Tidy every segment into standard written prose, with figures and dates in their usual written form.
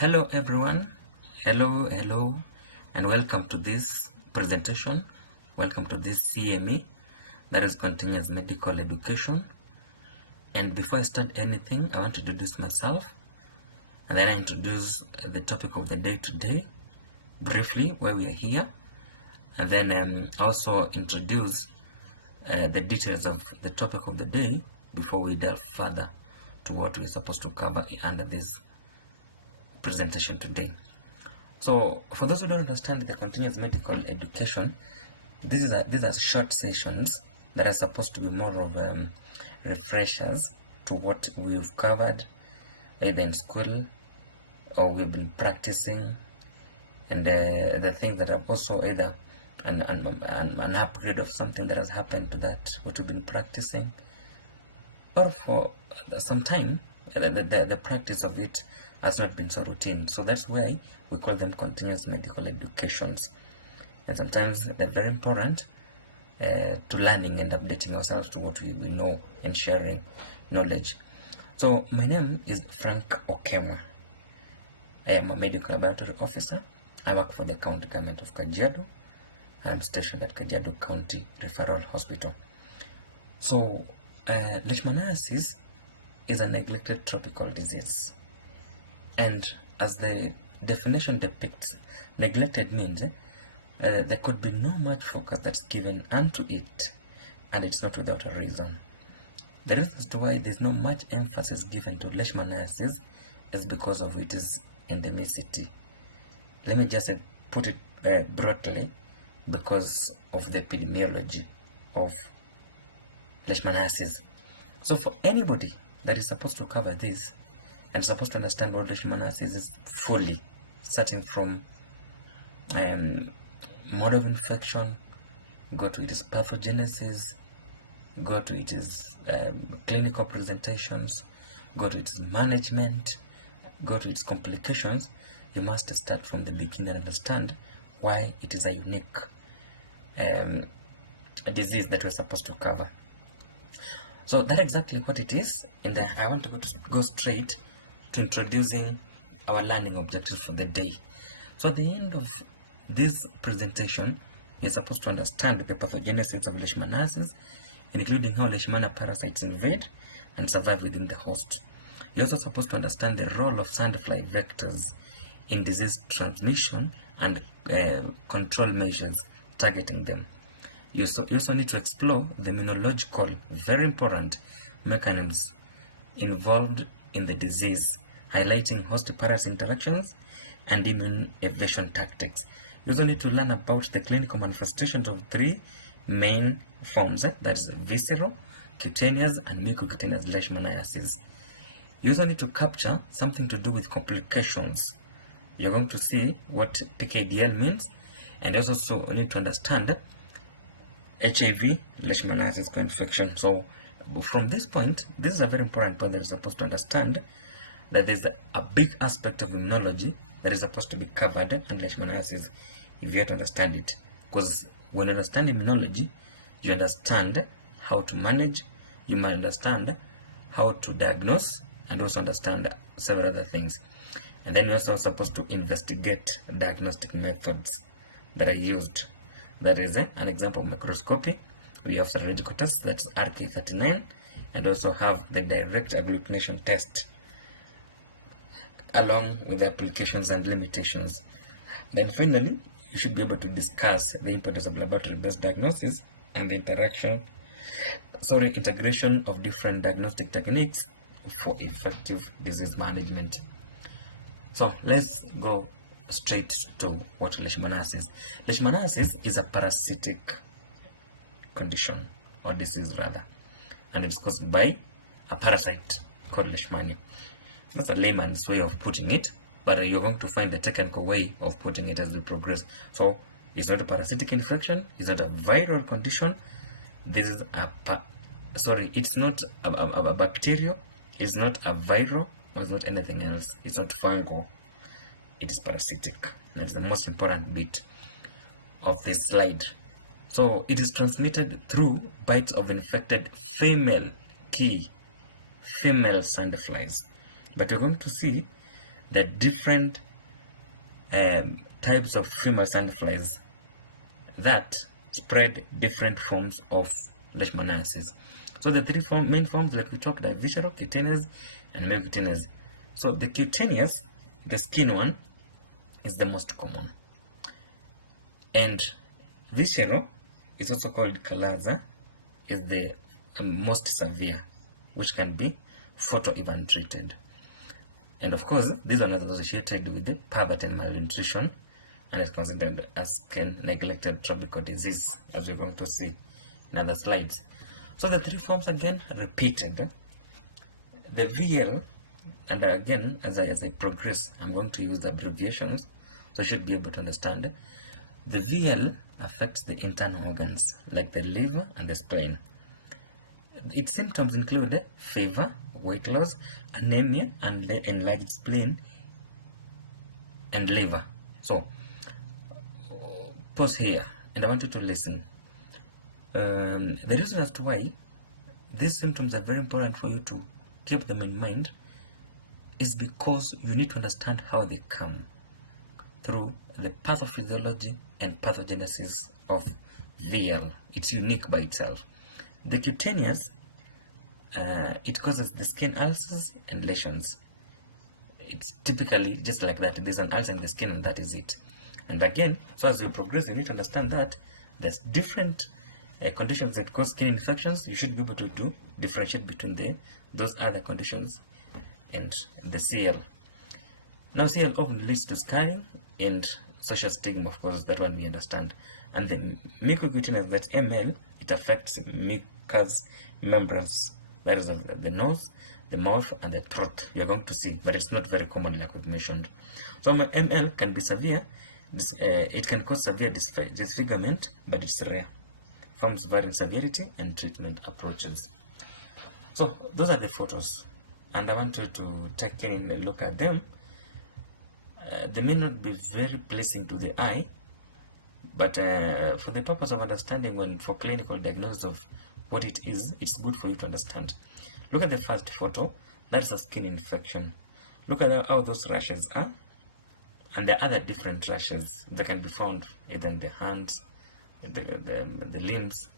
Hello everyone, hello, and welcome to this presentation. Welcome to this CME, that is Continuous Medical Education. And before I start anything, I want to introduce myself, and then I introduce the topic of the day today, briefly, why we are here, and then also introduce the details of the topic of the day before we delve further to what we're supposed to cover under this presentation today. So for those who don't understand the continuous medical education, these are short sessions that are supposed to be more of refreshers to what we've covered either in school or we've been practicing, and the things that are also either an upgrade of something that has happened to that what we've been practicing, or for some time the practice of it has not been so routine. So that's why we call them continuous medical educations. And sometimes they're very important to learning and updating ourselves to what we know and sharing knowledge. So my name is Frank Okemwa. I am a medical laboratory officer. I work for the county government of Kajiado. I am stationed at Kajiado County Referral Hospital. So Leishmaniasis is a neglected tropical disease. And as the definition depicts, neglected means there could be no much focus that's given unto it, and it's not without a reason. The reason as to why there's no much emphasis given to Leishmaniasis is because of its endemicity. Let me just put it broadly, because of the epidemiology of Leishmaniasis. So for anybody that is supposed to cover this and supposed to understand what Leishmaniasis is fully, starting from mode of infection, go to its pathogenesis, go to its clinical presentations, go to its management, go to its complications, you must start from the beginning and understand why it is a unique disease that we're supposed to cover. So that's exactly what it is, and I want to go straight to introducing our learning objectives for the day. So at the end of this presentation, you're supposed to understand the pathogenesis of Leishmaniasis, including how Leishmania parasites invade and survive within the host. You're also supposed to understand the role of sandfly vectors in disease transmission and control measures targeting them. You also need to explore the immunological, very important mechanisms involved in the disease, highlighting host-parasite interactions and immune evasion tactics. You also need to learn about the clinical manifestations of three main forms, that is visceral, cutaneous, and mucocutaneous Leishmaniasis. You also need to capture something to do with complications. You're going to see what PKDL means, and you also need to understand HIV, Leishmaniasis co-infection. So from this point, this is a very important point that you're supposed to understand, that there's a big aspect of immunology that is supposed to be covered in Leishmaniasis if you have to understand it. Because when you understand immunology, you understand how to manage, you might understand how to diagnose, and also understand several other things. And then you're also supposed to investigate diagnostic methods that are used. That is an example of microscopy. We have serological tests, that's RK39, and also have the direct agglutination test, along with the applications and limitations. Then finally, you should be able to discuss the importance of laboratory-based diagnosis and the integration of different diagnostic techniques for effective disease management. So let's go straight to what Leishmaniasis is. Leishmaniasis is a parasitic condition, or disease rather, and it's caused by a parasite called Leishmania. That's a layman's way of putting it, but you're going to find the technical way of putting it as we progress. So it's not a parasitic infection, it's not a viral condition. This is it's not a bacterial, it's not a viral, or it's not anything else. It's not fungal, it is parasitic. That's the most important bit of this slide. So it is transmitted through bites of infected female sandflies. But you're going to see the different types of female sandflies that spread different forms of leishmaniasis. So the three main forms, like we talked, are visceral, cutaneous, and mucocutaneous. So the cutaneous, the skin one, is the most common, and visceral is also called chalaza, is the most severe, which can be photo even treated. And of course, these are not associated with the poverty and malnutrition, and is considered as neglected tropical disease, as we're going to see in other slides. So the three forms again repeated. The VL, and again, as I progress, I'm going to use the abbreviations, so you should be able to understand. The VL affects the internal organs, like the liver and the spleen. Its symptoms include fever, weight loss, anemia, and enlarged spleen and liver. So, pause here, and I want you to listen. The reason as to why these symptoms are very important for you to keep them in mind is because you need to understand how they come through the pathophysiology and pathogenesis of VL. It's unique by itself. The cutaneous, it causes the skin ulcers and lesions. It's typically just like that. There's an ulcer in the skin and that is it. And again, so as you progress, you need to understand that there's different conditions that cause skin infections. You should be able to differentiate between those other conditions and the CL. Now CL often leads to scarring and social stigma, of course, that one we understand. And the mucocutaneous, that's ML, it affects mucous membranes, that is the nose, the mouth, and the throat. We are going to see, but it's not very common like we've mentioned. So ML can be severe. It can cause severe disfigurement, but it's rare. Forms vary in severity and treatment approaches. So those are the photos, and I want you to take in a look at them. They may not be very pleasing to the eye, but for the purpose of understanding, for clinical diagnosis of what it is, it's good for you to understand. Look at the first photo. That's a skin infection. Look at how those rashes are, and there are other different rashes that can be found either in the hands, the limbs,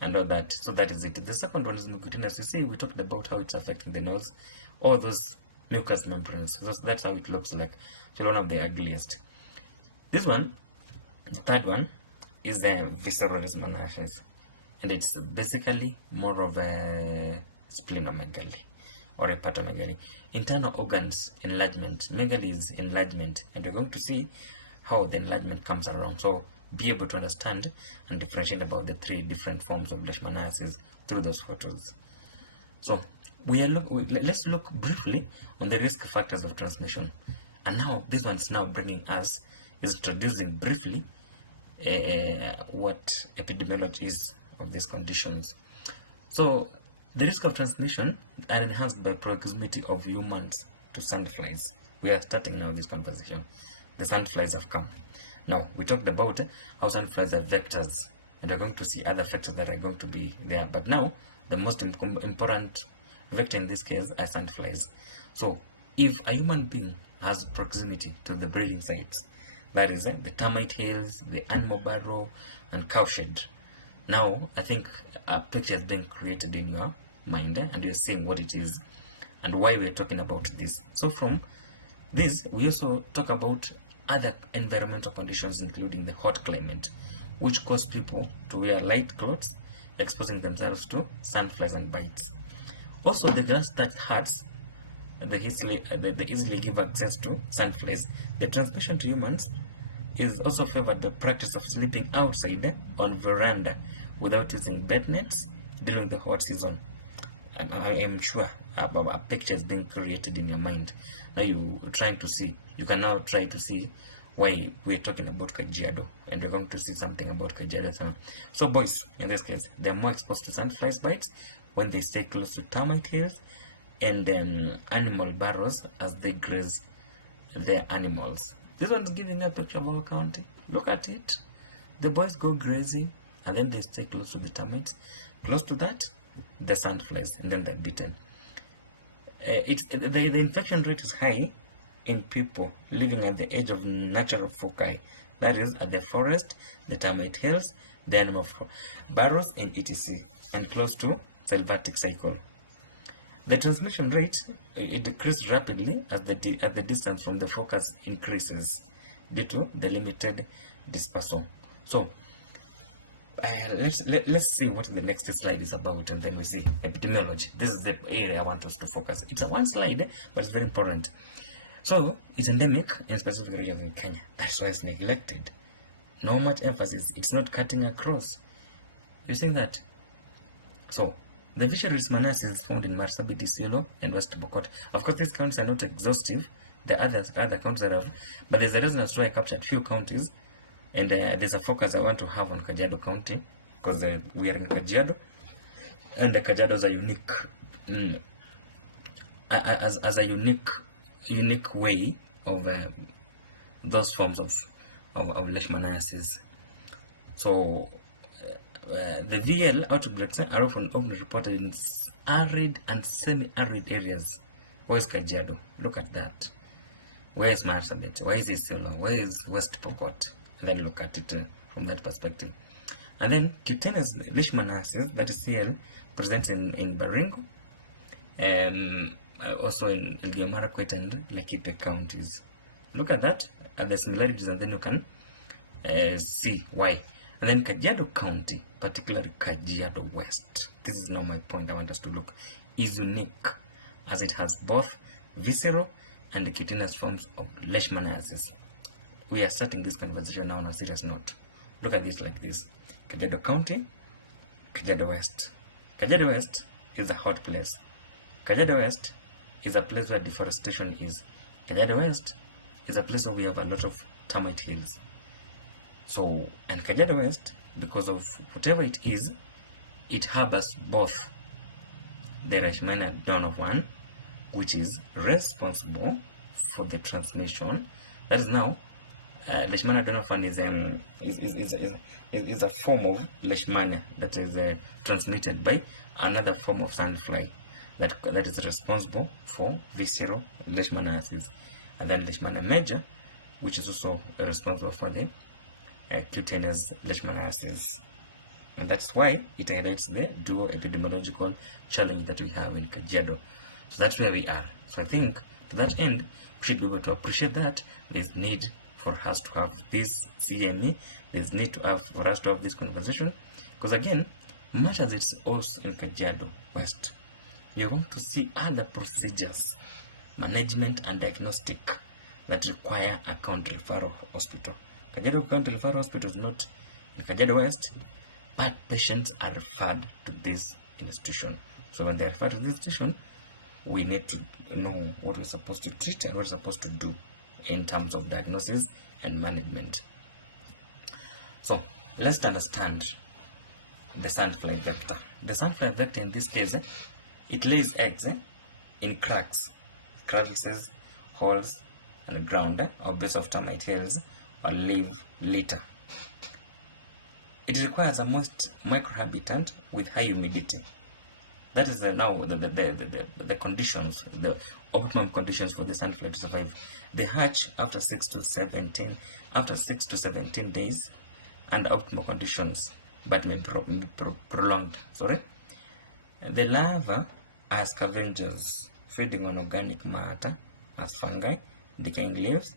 and all that. So that is it. The second one is mucocutaneous. You see, we talked about how it's affecting the nose, all those mucous membranes. So that's how it looks like. So one of the ugliest. This one, the third one, is the visceral leishmaniasis, and it's basically more of a splenomegaly or hepatomegaly. Internal organs enlargement. Megaly is enlargement, and we're going to see how the enlargement comes around. So be able to understand and differentiate about the three different forms of leishmaniasis through those photos. So let's look briefly on the risk factors of transmission. And now this one's now bringing us, is introducing briefly what epidemiology is of these conditions. So the risk of transmission are enhanced by proximity of humans to sandflies. We are starting now this conversation. The sandflies have come. Now, we talked about how sandflies are vectors, and we're going to see other factors that are going to be there. But now, the most important vector in this case are sandflies. So, if a human being has proximity to the breeding sites, that is the termite hills, the animal barrow, and cowshed, now I think a picture has been created in your mind, and you're seeing what it is and why we're talking about this. So from this, we also talk about other environmental conditions, including the hot climate, which cause people to wear light clothes, exposing themselves to sandflies and bites. Also, the grass-thatched huts, they easily give access to sandflies. The transmission to humans is also favored the practice of sleeping outside on veranda without using bed nets during the hot season. And I am sure a picture is being created in your mind. Now you can now try to see why we're talking about Kajiado, and we're going to see something about Kajiado. So boys, in this case, they're more exposed to sandflies bites when they stay close to termite hills and animal barrows as they graze their animals. This one's giving a picture of our county. Look at it. The boys go grazing, and then they stay close to the termites. Close to that, the sandflies, and then they're bitten. The infection rate is high in people living at the edge of natural foci, that is, at the forest, the termite hills, the animal burrows, and etc., and close to sylvatic cycle. The transmission rate, it decreases rapidly as the distance from the focus increases due to the limited dispersal. So let's see what the next slide is about, and then we see epidemiology. This is the area I want us to focus. It's a one slide, but it's very important. So it's endemic in specific areas in Kenya. That's why it's neglected. No much emphasis. It's not cutting across. You see that? So the visual leishmaniasis is found in Marsabit, Isiolo, and West Pokot. Of course, these counties are not exhaustive. The other counties that have, but there's a reason as to why I captured few counties, and there's a focus I want to have on Kajiado County, because we are in Kajiado, and the Kajiado is a unique, as a unique way of those forms of leishmaniasis. So the VL outbreaks are often reported in arid and semi-arid areas. Where is Kajiado? Look at that. Where is Marsabit? Where is Isiolo? Where is West Pokot? And then look at it from that perspective. And then cutaneous leishmaniasis, that is CL, presents in Baringo, also in Elgeyo Marakwet and Laikipia counties. Look at that, at the similarities, and then you can see why. And then Kajiado County, particularly Kajiado West, this is now my point I want us to look, is unique as it has both visceral and the cutaneous forms of leishmaniasis. We are starting this conversation now on a serious note. Look at this like this. Kajiado County, Kajiado West. Kajiado West is a hot place. Kajiado West is a place where deforestation is. Kajiado West is a place where we have a lot of termite hills. So, and Kajiado West, because of whatever it is, it harbors both the Leishmania donovan, which is responsible for the transmission. That is now, Leishmania donovan is a form of Leishmania that is transmitted by another form of sandfly that is responsible for visceral leishmaniasis, and then Leishmania major, which is also responsible for the cutaneous leishmaniasis. And that's why it highlights the dual epidemiological challenge that we have in Kajiado. So that's where we are. So I think to that end, we should be able to appreciate that there's need for us to have this CME, there's need for us to have this conversation, because again, much as it's also in Kajiado West, you're going to see other procedures, management and diagnostic, that require a county referral hospital. Kajiado County Referral Hospital is not in Kajiado West, but patients are referred to this institution. So when they're referred to this institution, we need to know what we're supposed to treat and what we're supposed to do in terms of diagnosis and management. So let's understand the sandfly vector. The sandfly vector in this case, it lays eggs in cracks, crevices, holes, and ground or base of termite hills or leaf litter. It requires a moist microhabitat with high humidity. That is now the conditions, the optimum conditions for the sandfly to survive. They hatch after 6 to 17 days under optimal conditions, but may be prolonged. The larvae are scavengers feeding on organic matter as fungi, decaying leaves.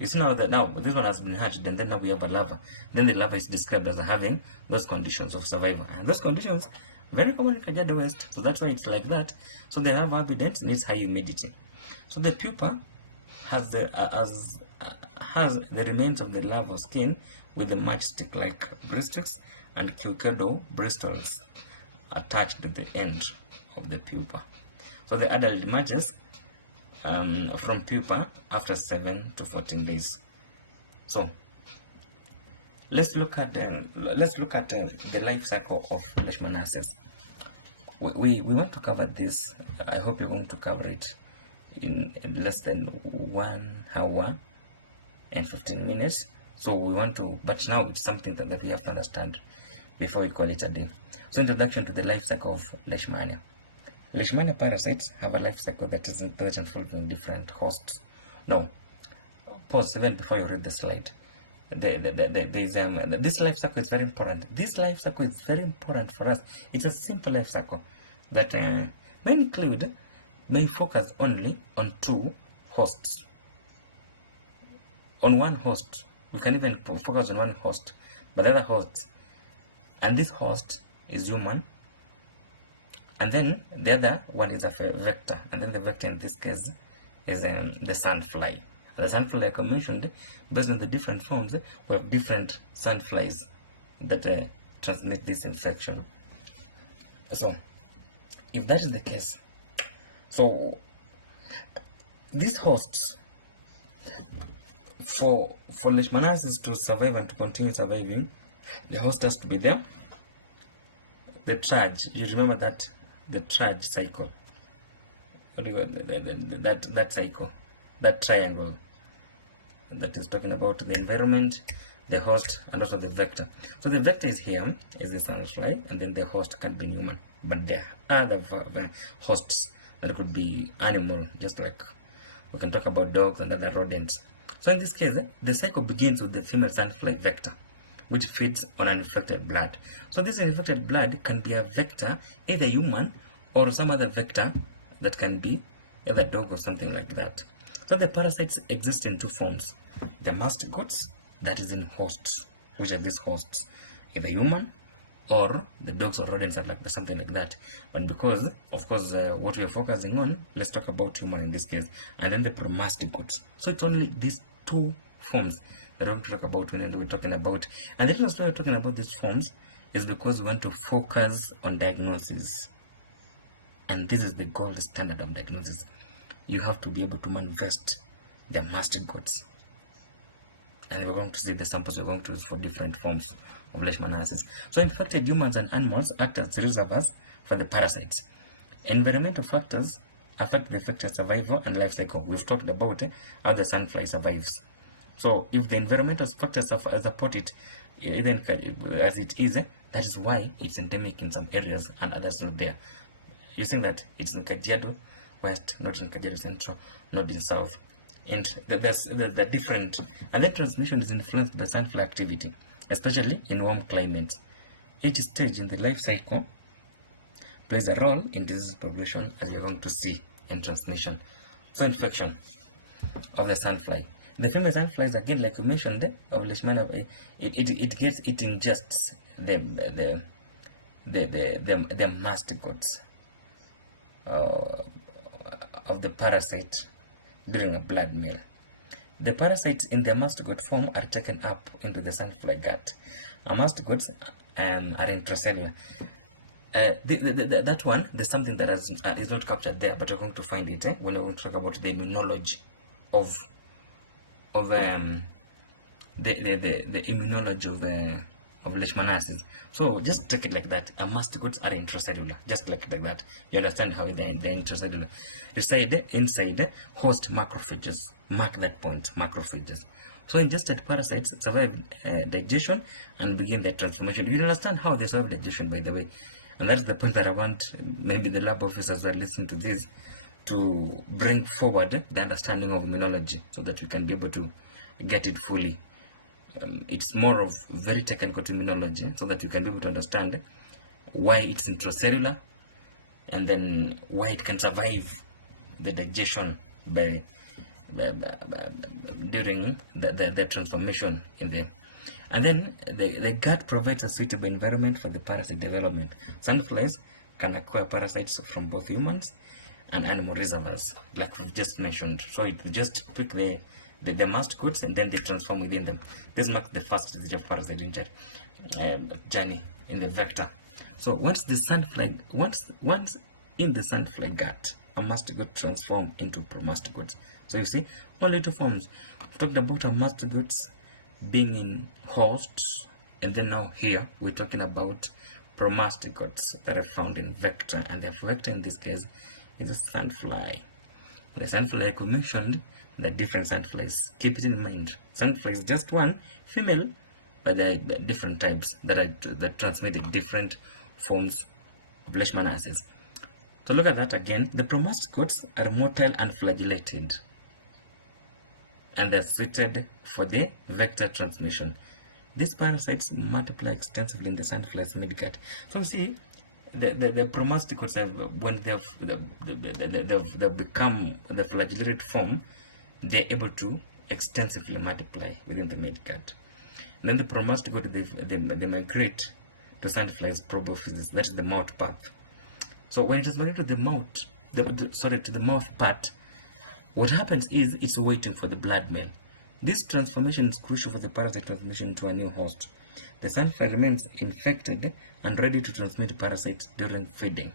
You see now this one has been hatched, and then now we have a larva. Then the larva is described as having those conditions of survival, and those conditions very common in Kajiado West. So that's why it's like that. So the larva habitat needs high humidity. So the pupa has the remains of the larval skin with the matchstick-like bristles and cucado bristles attached at the end of the pupa. So the adult emerges from pupa after 7 to 14 days. So let's look at the life cycle of Leishmaniasis. We want to cover this. I hope you're going to cover it in less than 1 hour and 15 minutes. So we want to, but now it's something that we have to understand before we call it a day. So introduction to the life cycle of Leishmania. Leishmania parasites have a life cycle that is involving different hosts No, pause even before you read the slide. This life cycle is very important. This life cycle is very important for us. It's a simple life cycle that may focus only on two hosts. On one host, we can even focus on one host, but the other hosts, and this host is human, and then the other one is a vector, and then the vector in this case is the sandfly. The sandfly, like I mentioned, based on the different forms, we have different sandflies that transmit this infection. So, if that is the case, so these hosts, for Leishmaniasis to survive and to continue surviving, the host has to be there. The trage, you remember that, the trage cycle. What do you that cycle, that triangle that is talking about the environment, the host, and also the vector. So the vector is here, is the sandfly, and then the host can be human, but there are other hosts that could be animal, just like we can talk about dogs and other rodents. So in this case, the cycle begins with the female sandfly vector, which feeds on an infected blood. So this infected blood can be a vector, either human or some other vector that can be either dog or something like that. So the parasites exist in two forms: the mastigotes, that is in hosts, which are these hosts, either human or the dogs or rodents are like something like that. But because, of course, what we are focusing on, let's talk about human in this case, and then the promastigotes. So it's only these two forms that we're going to talk about when we're talking about. And the reason why we're talking about these forms is because we want to focus on diagnosis. And this is the gold standard of diagnosis. You have to be able to manifest the mastigotes. And we're going to see the samples we're going to use for different forms of Leishmaniasis. So infected humans and animals act as reservoirs for the parasites. Environmental factors affect the infected survival and life cycle. We've talked about how the sandfly survives. So if the environmental factors support it, even as it is, that is why it's endemic in some areas and others not there. You think that it's in Kajiado West, not in Kajiado Central, not in South. And there's the different, and then transmission is influenced by sandfly activity, especially in warm climates. Each stage in the life cycle plays a role in disease progression, as we're going to see in transmission. So infection of the sandfly. The female sandflies, again, like we mentioned, of Leishmaniasis, it ingests the mastigotes of the parasite during a blood meal. The parasites in the mastigote form are taken up into the sandfly gut. Mastigotes are intracellular. That one, there's something that is not captured there, but we're going to find it when we're going to talk about the immunology of the immunology of Leishmaniasis. So just take it like that. Mastigotes are intracellular, just like that. You understand how they're intracellular. Inside host macrophages. Mark that point, macrophages. So ingested parasites survive digestion and begin their transformation. You understand how they survive digestion, by the way. And that's the point that I want maybe the lab officers who are listening to this to bring forward the understanding of immunology so that we can be able to get it fully. It's more of very technical immunology so that you can be able to understand why it's intracellular and then why it can survive the digestion during the transformation in the. And then the gut provides a suitable environment for the parasite development. Sandflies can acquire parasites from both humans and animal reservoirs, like we've just mentioned. So it just pick the mastigotes and then they transform within them. This marks the first stage of parasite injury journey in the vector. So once in the sandfly gut, a mastigote transform into promastigotes. So you see, only two forms. We've talked about our mastigotes being in hosts, and then now here we're talking about promastigotes that are found in vector, and the vector in this case is a sandfly. The sandfly, like we mentioned, the different sandflies. Keep it in mind. Sandfly is just one female, but there are different types that transmit different forms of Leishmaniasis. So look at that again. The promastigotes are motile and flagellated. and they're suited for the vector transmission. These parasites multiply extensively in the sandflies midgut. So you see, the promasticodes have, when they've become the flagellated form, they're able to extensively multiply within the midgut. And then the promasticode, they migrate to sandflies probophysis, that is the mouth path. So when it is migrated to the mouth, to the mouth part, what happens is it's waiting for the blood mail. This transformation is crucial for the parasite transmission to a new host. The sandfly remains infected and ready to transmit parasites during feeding.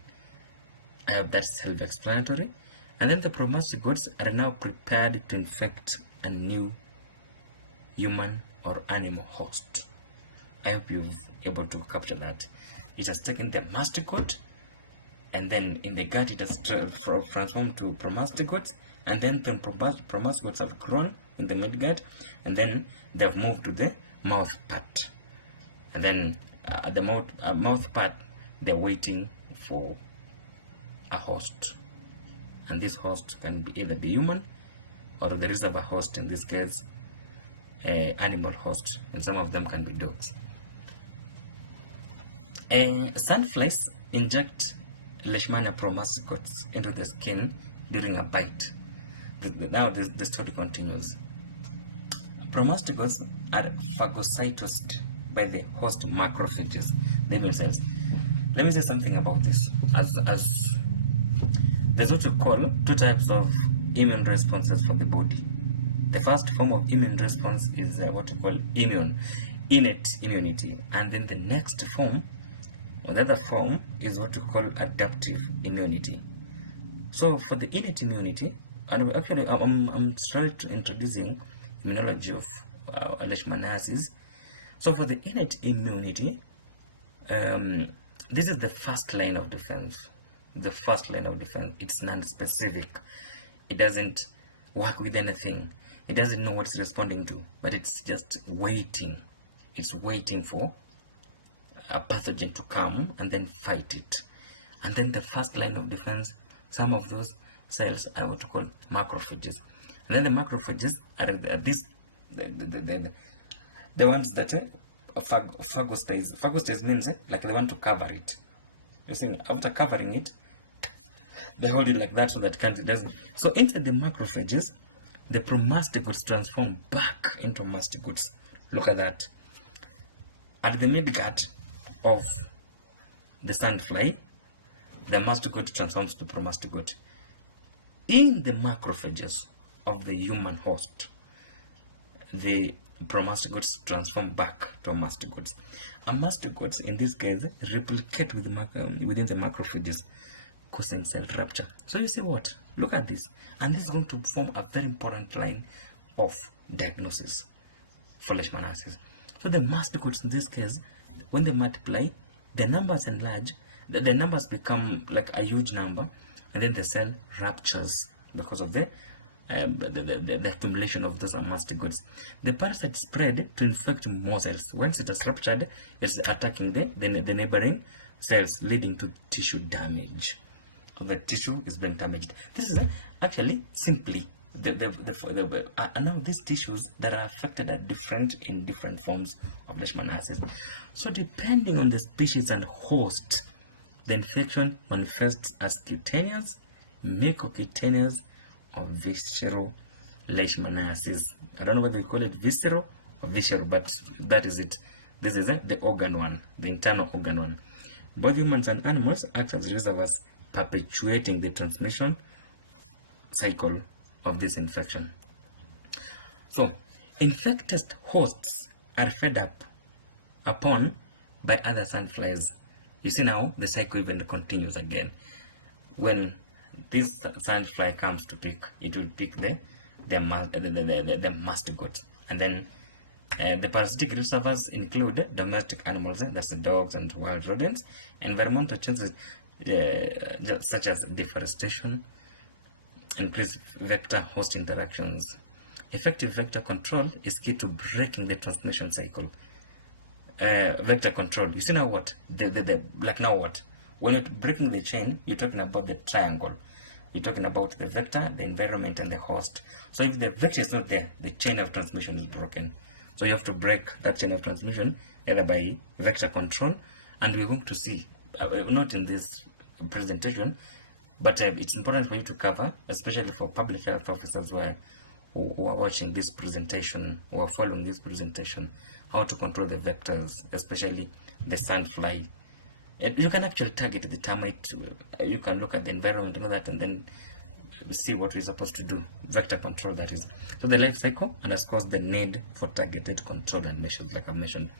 I hope that's self-explanatory. And then the promasticodes are now prepared to infect a new human or animal host. I hope you're able to capture that. It has taken the masticode, and then in the gut it has transformed to promasticodes, and then the promasticodes have grown in the midgut, and then they've moved to the mouth part. And then the mouth part, they're waiting for a host. And this host can be either be human, or the reservoir host, in this case, animal host, and some of them can be dogs. Sandflies inject Leishmania promasticodes into the skin during a bite. Now the story continues. Promasticodes are phagocytosed by the host macrophages, the immune cells. Let me say something about this. As there's what you call two types of immune responses for the body. The first form of immune response is what you call innate immunity, and then the next form, or the other form, is what you call adaptive immunity. So for the innate immunity, and actually I'm introducing immunology of Leishmaniasis. So for the innate immunity, this is the first line of defense. The first line of defense. It's non-specific. It doesn't work with anything. It doesn't know what it's responding to, but it's just waiting. It's waiting for a pathogen to come and then fight it. And then the first line of defense, some of those cells are what you call macrophages. And then the macrophages are the ones that phagocytes. Phagocytes means like they want to cover it. You see, after covering it, they hold it like that so that it doesn't. So inside the macrophages, the promasticodes transform back into masticodes. Look at that. At the midgut of the sandfly, the masticode transforms to promasticode. In the macrophages of the human host, the promasticodes transform back to masticodes. And masticodes, in this case, replicate within the macrophages, causing cell rupture. So you see what? Look at this. And this is going to form a very important line of diagnosis for Leishmaniasis. So the masticodes, in this case, when they multiply, the numbers enlarge, the numbers become like a huge number, and then the cell ruptures because of the accumulation of those masticodes. The parasite spread to infect more cells. Once it has ruptured, it's attacking the neighboring cells, leading to tissue damage. The tissue is being damaged. This is actually simply now these tissues that are affected are different in different forms of Leishmaniasis. So depending on the species and host, the infection manifests as cutaneous, mucocutaneous, or visceral Leishmaniasis. I don't know whether we call it visceral or visceral, but that is it. This is the organ one, the internal organ one. Both humans and animals act as reservoirs, perpetuating the transmission cycle of this infection. So, infected hosts are fed upon by other sandflies. You see now, the cycle even continues again. When this sandfly comes to pick, it will pick the masticodes. And then the parasitic reservoirs include domestic animals, that's the dogs and wild rodents, environmental changes such as deforestation, increased vector-host interactions. Effective vector control is key to breaking the transmission cycle. Vector control, you see now what? Like now what? When you're breaking the chain, you're talking about the triangle. you're talking about the vector, the environment, and the host. So if the vector is not there, the chain of transmission is broken. So you have to break that chain of transmission either by vector control, and we're going to see, not in this presentation, but it's important for you to cover, especially for public health officers who are watching this presentation or following this presentation, how to control the vectors, especially the sandfly. You can actually target the termite. You can look at the environment and all that, and then see what we're supposed to do. Vector control, that is. So the life cycle underscores the need for targeted control and measures, like I mentioned.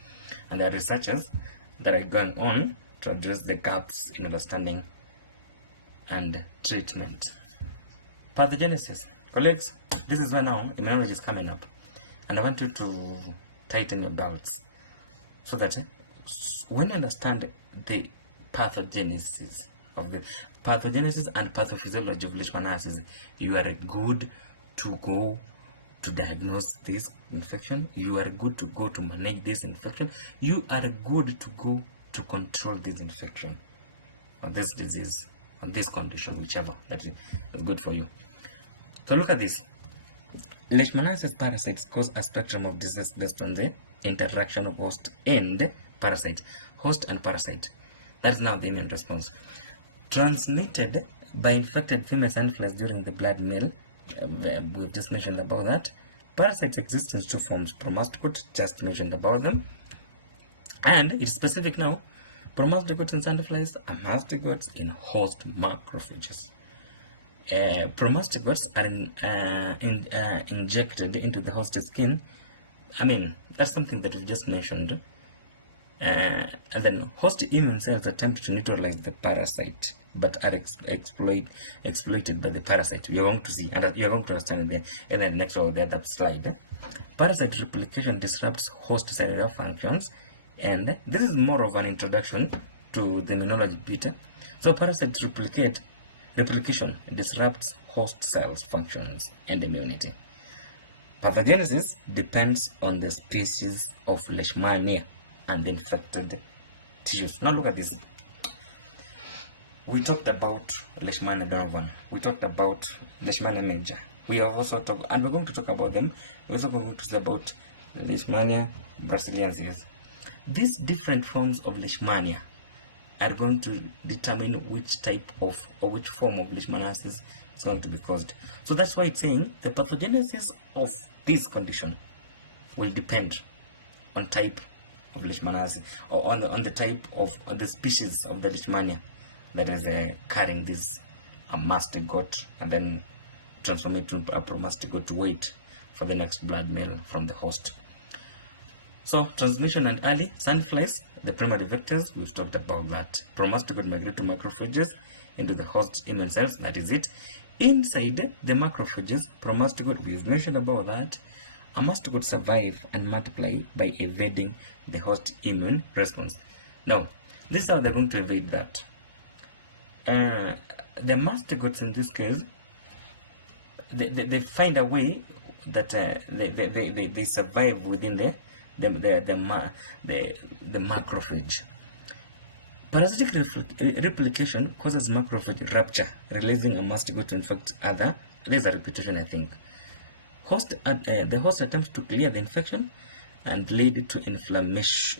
And there are researchers that are going on to address the gaps in understanding and treatment. Pathogenesis. Colleagues, this is where now immunology is coming up. And I want you to tighten your belts so that when you understand the pathogenesis and pathophysiology of Leishmaniasis, you are good to go to diagnose this infection. You are good to go to manage this infection. You are good to go to control this infection or this disease or this condition, whichever that is good for you. So look at this. Leishmaniasis parasites cause a spectrum of disease based on the interaction of host and parasite. Host and parasite. That is now the immune response. Transmitted by infected female sandflies during the blood meal. We've just mentioned about that. Parasites exist in two forms. Promastigote, just mentioned about them. And it's specific now. Promastigotes in sandflies are mastigotes in host macrophages. Promastigotes are injected into the host skin. I mean, that's something that we've just mentioned. And then host immune cells attempt to neutralize the parasite, but are exploited by the parasite. You're going to see, and you're going to understand in the next or the other slide. Parasite replication disrupts host cellular functions, and this is more of an introduction to the immunology bit. So parasite replication disrupts host cells functions and immunity. Pathogenesis depends on the species of Leishmania and the infected tissues. Now look at this. We talked about Leishmania donovan. We talked about Leishmania major. We have also talked, and we're going to talk about them. We're also going to say about Leishmania brasiliensis. These different forms of Leishmania are going to determine which type of or which form of Leishmaniasis is going to be caused. So that's why it's saying the pathogenesis of this condition will depend on type of Leishmaniasis, or on the type of the species of the Leishmania that is carrying this mastigote, and then transform it to a promastigote to wait for the next blood meal from the host. So transmission and early sandflies, the primary vectors, we've talked about that. Promastigote migrate to macrophages into the host immune cells, that is it. Inside the macrophages, promastigote, we've mentioned about that. A mastigote survive and multiply by evading the host immune response. Now, this is how they're going to evade that. The mastigotes in this case, they find a way that they survive within the macrophage. Parasitic replication causes macrophage rupture, releasing a mastigote to infect other. There's a repetition, I think. The host attempts to clear the infection and lead to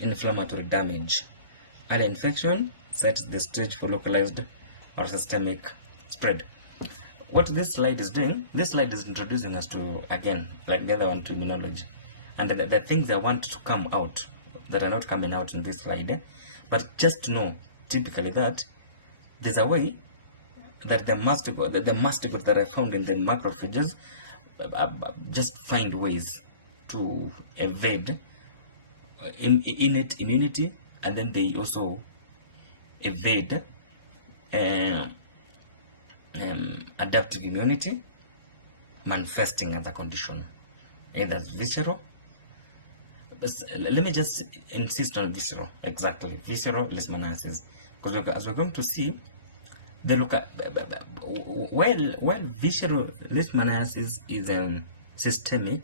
inflammatory damage. Early infection sets the stage for localized or systemic spread. What this slide is doing, this slide is introducing us to, again, like the other one, to immunology. And the things I want to come out that are not coming out in this slide, but just to know typically that there's a way that the mastigote that are found in the macrophages just find ways to evade innate immunity, and then they also evade adaptive immunity manifesting as a condition, either visceral. But let me just insist on visceral, exactly, visceral Leishmaniasis, because as we're going to see, they look at, while visceral Leishmaniasis is systemic,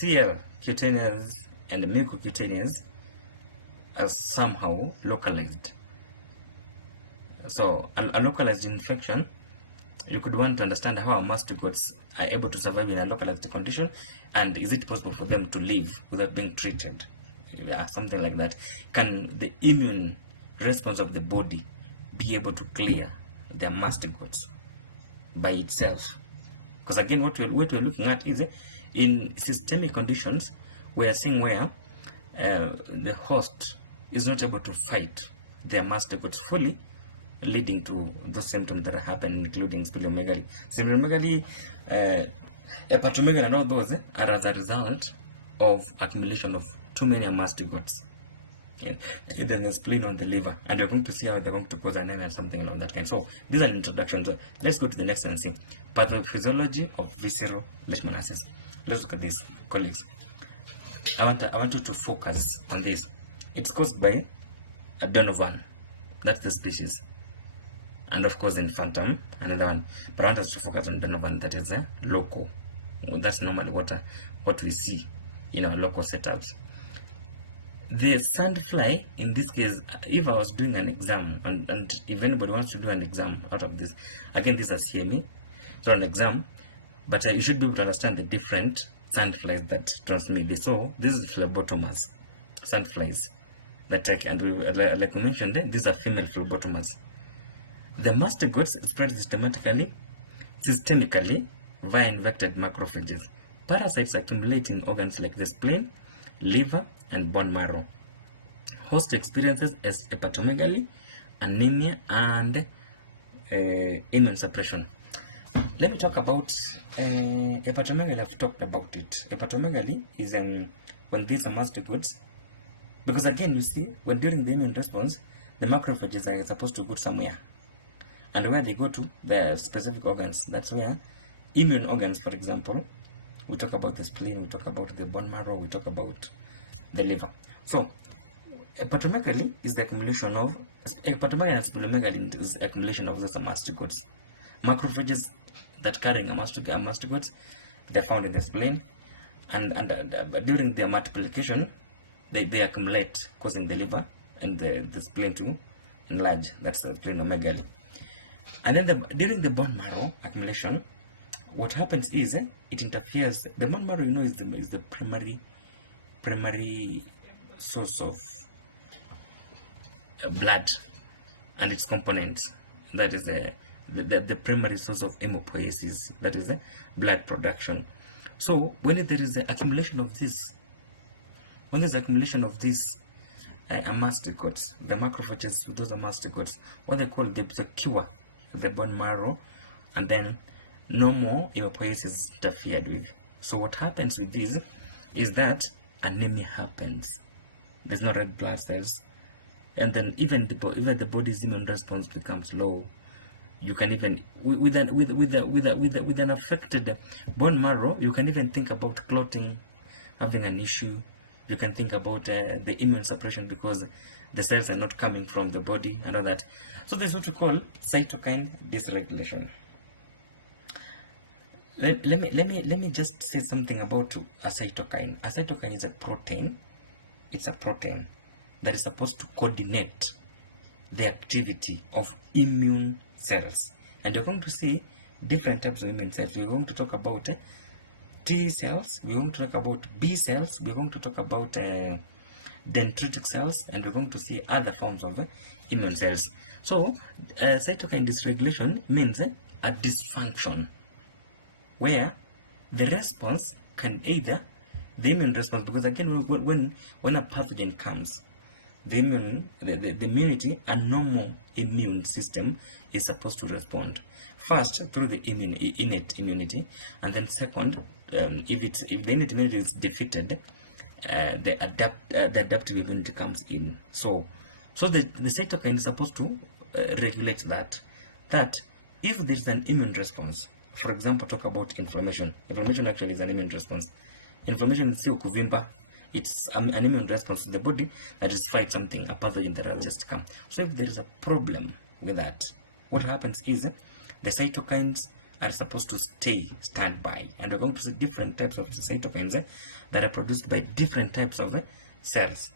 CL cutaneous and mucocutaneous are somehow localized. So a localized infection, you could want to understand how mastigotes are able to survive in a localized condition, and is it possible for them to live without being treated? Yeah, something like that. Can the immune response of the body be able to clear their mastigotes by itself? Because again, what we're looking at is in systemic conditions, we are seeing where the host is not able to fight their mastigotes fully, leading to those symptoms that are happening, including splenomegaly. Splenomegaly, hepatomegaly, and all those are as a result of accumulation of too many mastigotes in the spleen on the liver, and you're going to see how they're going to cause anemia and something along that kind. So these are an introduction. So let's go to the next and see pathophysiology of visceral leishmaniasis. Let's look at this, colleagues. I want you to focus on this. It's caused by a Donovan, that's the species, and of course infantum, another one. But I want us to focus on Donovan, that is local. That's normally what we see in our local setups. The sandfly, in this case, if I was doing an exam, and if anybody wants to do an exam out of this, again, this is a CME, so an exam, but you should be able to understand the different sandflies that transmit this. So this is phlebotomas, sandflies that take, and like we mentioned, these are female phlebotomas. The mastigotes spread systemically via infected macrophages. Parasites accumulate in organs like the spleen, liver, and bone marrow. Host experiences as hepatomegaly, anemia, and immune suppression. Let me talk about hepatomegaly. I've talked about it. Hepatomegaly is when these are mastigotes, because again, you see, when during the immune response, the macrophages are supposed to go somewhere, and where they go to, the specific organs. That's where immune organs, for example, we talk about the spleen, we talk about the bone marrow, we talk about the liver. So hepatomegaly is the accumulation of hepatomegaly, and splenomegaly is the accumulation of those mastigotes. Macrophages that carrying a mastigotes, they're found in the spleen, and during their multiplication, they accumulate, causing the liver and the spleen to enlarge. That's the splenomegaly. And then during the bone marrow accumulation, what happens is it interferes. The bone marrow, is the primary source of blood and its components. That is the primary source of hemopoiesis. That is the blood production. So when there is the accumulation of this, mastigotes, the macrophages with those mastigotes, what they call the cure the bone marrow, and then no more hemopoiesis is interfered with. So what happens with this is that anemia happens. There's no red blood cells, and then even the body's immune response becomes low. You can even with an affected bone marrow, you can even think about clotting having an issue. You can think about the immune suppression because the cells are not coming from the body and all that. So this is what we call cytokine dysregulation. Let me just say something about a cytokine. A cytokine is a protein. It's a protein that is supposed to coordinate the activity of immune cells. And you're going to see different types of immune cells. We're going to talk about T cells, we're going to talk about B cells, we're going to talk about dendritic cells, and we're going to see other forms of immune cells. So cytokine dysregulation means a dysfunction where the response can either the immune response, because again when a pathogen comes, the immunity, a normal immune system is supposed to respond first through the innate immunity, and then second, if the innate immunity is defeated, the adaptive immunity comes in. So the cytokine is supposed to regulate that if there is an immune response. For example, talk about inflammation. Inflammation actually is an immune response. Inflammation is still kuvimba. It's an immune response to the body that is fight something, a pathogen that has just come. So if there is a problem with that, what happens is the cytokines are supposed to stay standby, and we're going to see different types of cytokines that are produced by different types of cells.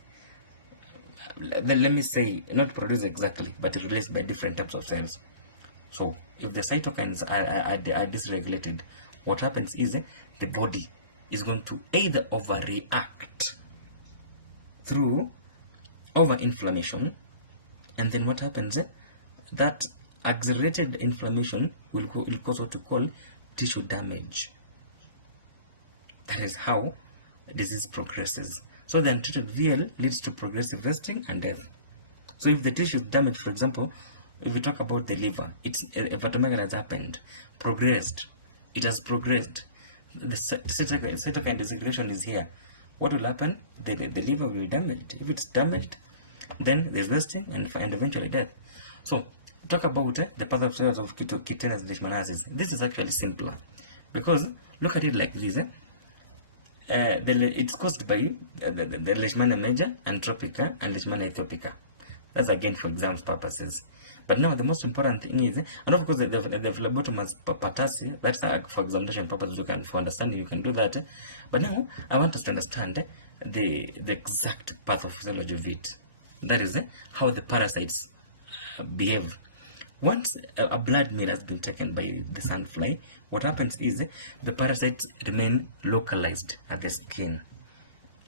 let me say, not produced exactly, but released by different types of cells. So if the cytokines are dysregulated, what happens is the body is going to either overreact through overinflammation, and then what happens, that accelerated inflammation will cause what to call tissue damage. That is how disease progresses. So the untreated VL leads to progressive wasting and death. So if the tissue is damaged, for example, if we talk about the liver, it's hepatomegaly has happened, progressed, it has progressed. The cytokine dysregulation is here. What will happen? The liver will be damaged. If it's damaged, then there's wasting and eventually death. So talk about the pathophysiology of cutaneous leishmaniasis. This is actually simpler, because look at it like this. It's caused by the Leishmania major and tropica and Leishmania ethiopica. That's again for exam purposes. But now the most important thing is, and of course the phlebotomus pertussis, that's for examination purposes, for understanding you can do that. But now I want us to understand the exact pathophysiology of it. That is how the parasites behave. Once a blood meal has been taken by the sandfly, what happens is the parasites remain localized at the skin,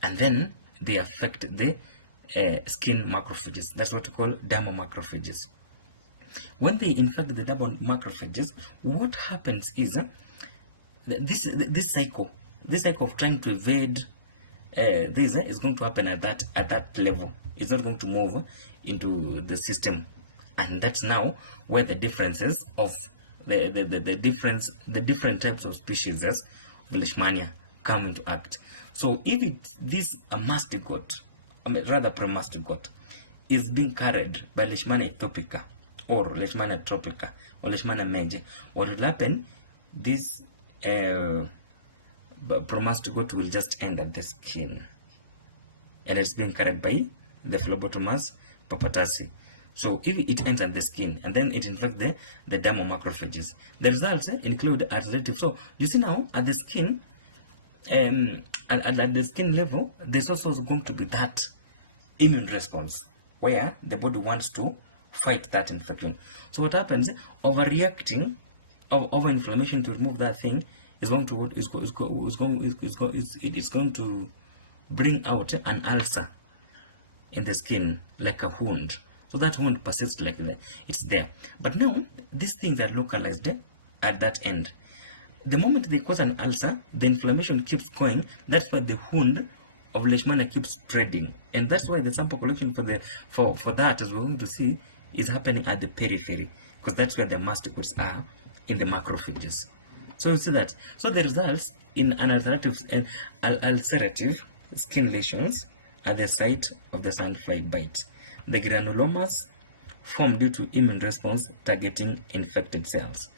and then they affect the skin macrophages. That's what we call dermomacrophages. When they infect the dermomacrophages, what happens is this cycle of trying to evade this is going to happen at that level. It's not going to move into the system. And that's now where the differences of the different types of species of Leishmania come into act. So if this a mastigot, rather premastigot, is being carried by Leishmania ethiopica or Leishmania tropica or Leishmania major, what will happen? This premastigot will just end at the skin, and it's being carried by the phlebotomus pertussis. So if it ends at the skin and then it infects the dermomacrophages, the results include alternative. So you see now at the skin, at the skin level, there's also going to be that immune response where the body wants to fight that infection. So what happens? Overreacting, overinflammation to remove that thing is going to bring out an ulcer in the skin, like a wound. So that wound persists like that. It's there. But now, these things are localized at that end. The moment they cause an ulcer, the inflammation keeps going. That's why the wound of Leishmania keeps spreading. And that's why the sample collection for that, as we're going to see, is happening at the periphery. Because that's where the mastigotes are in the macrophages. So you see that. So the results in an ulcerative skin lesions at the site of the sandfly bite. The granulomas form due to immune response targeting infected cells.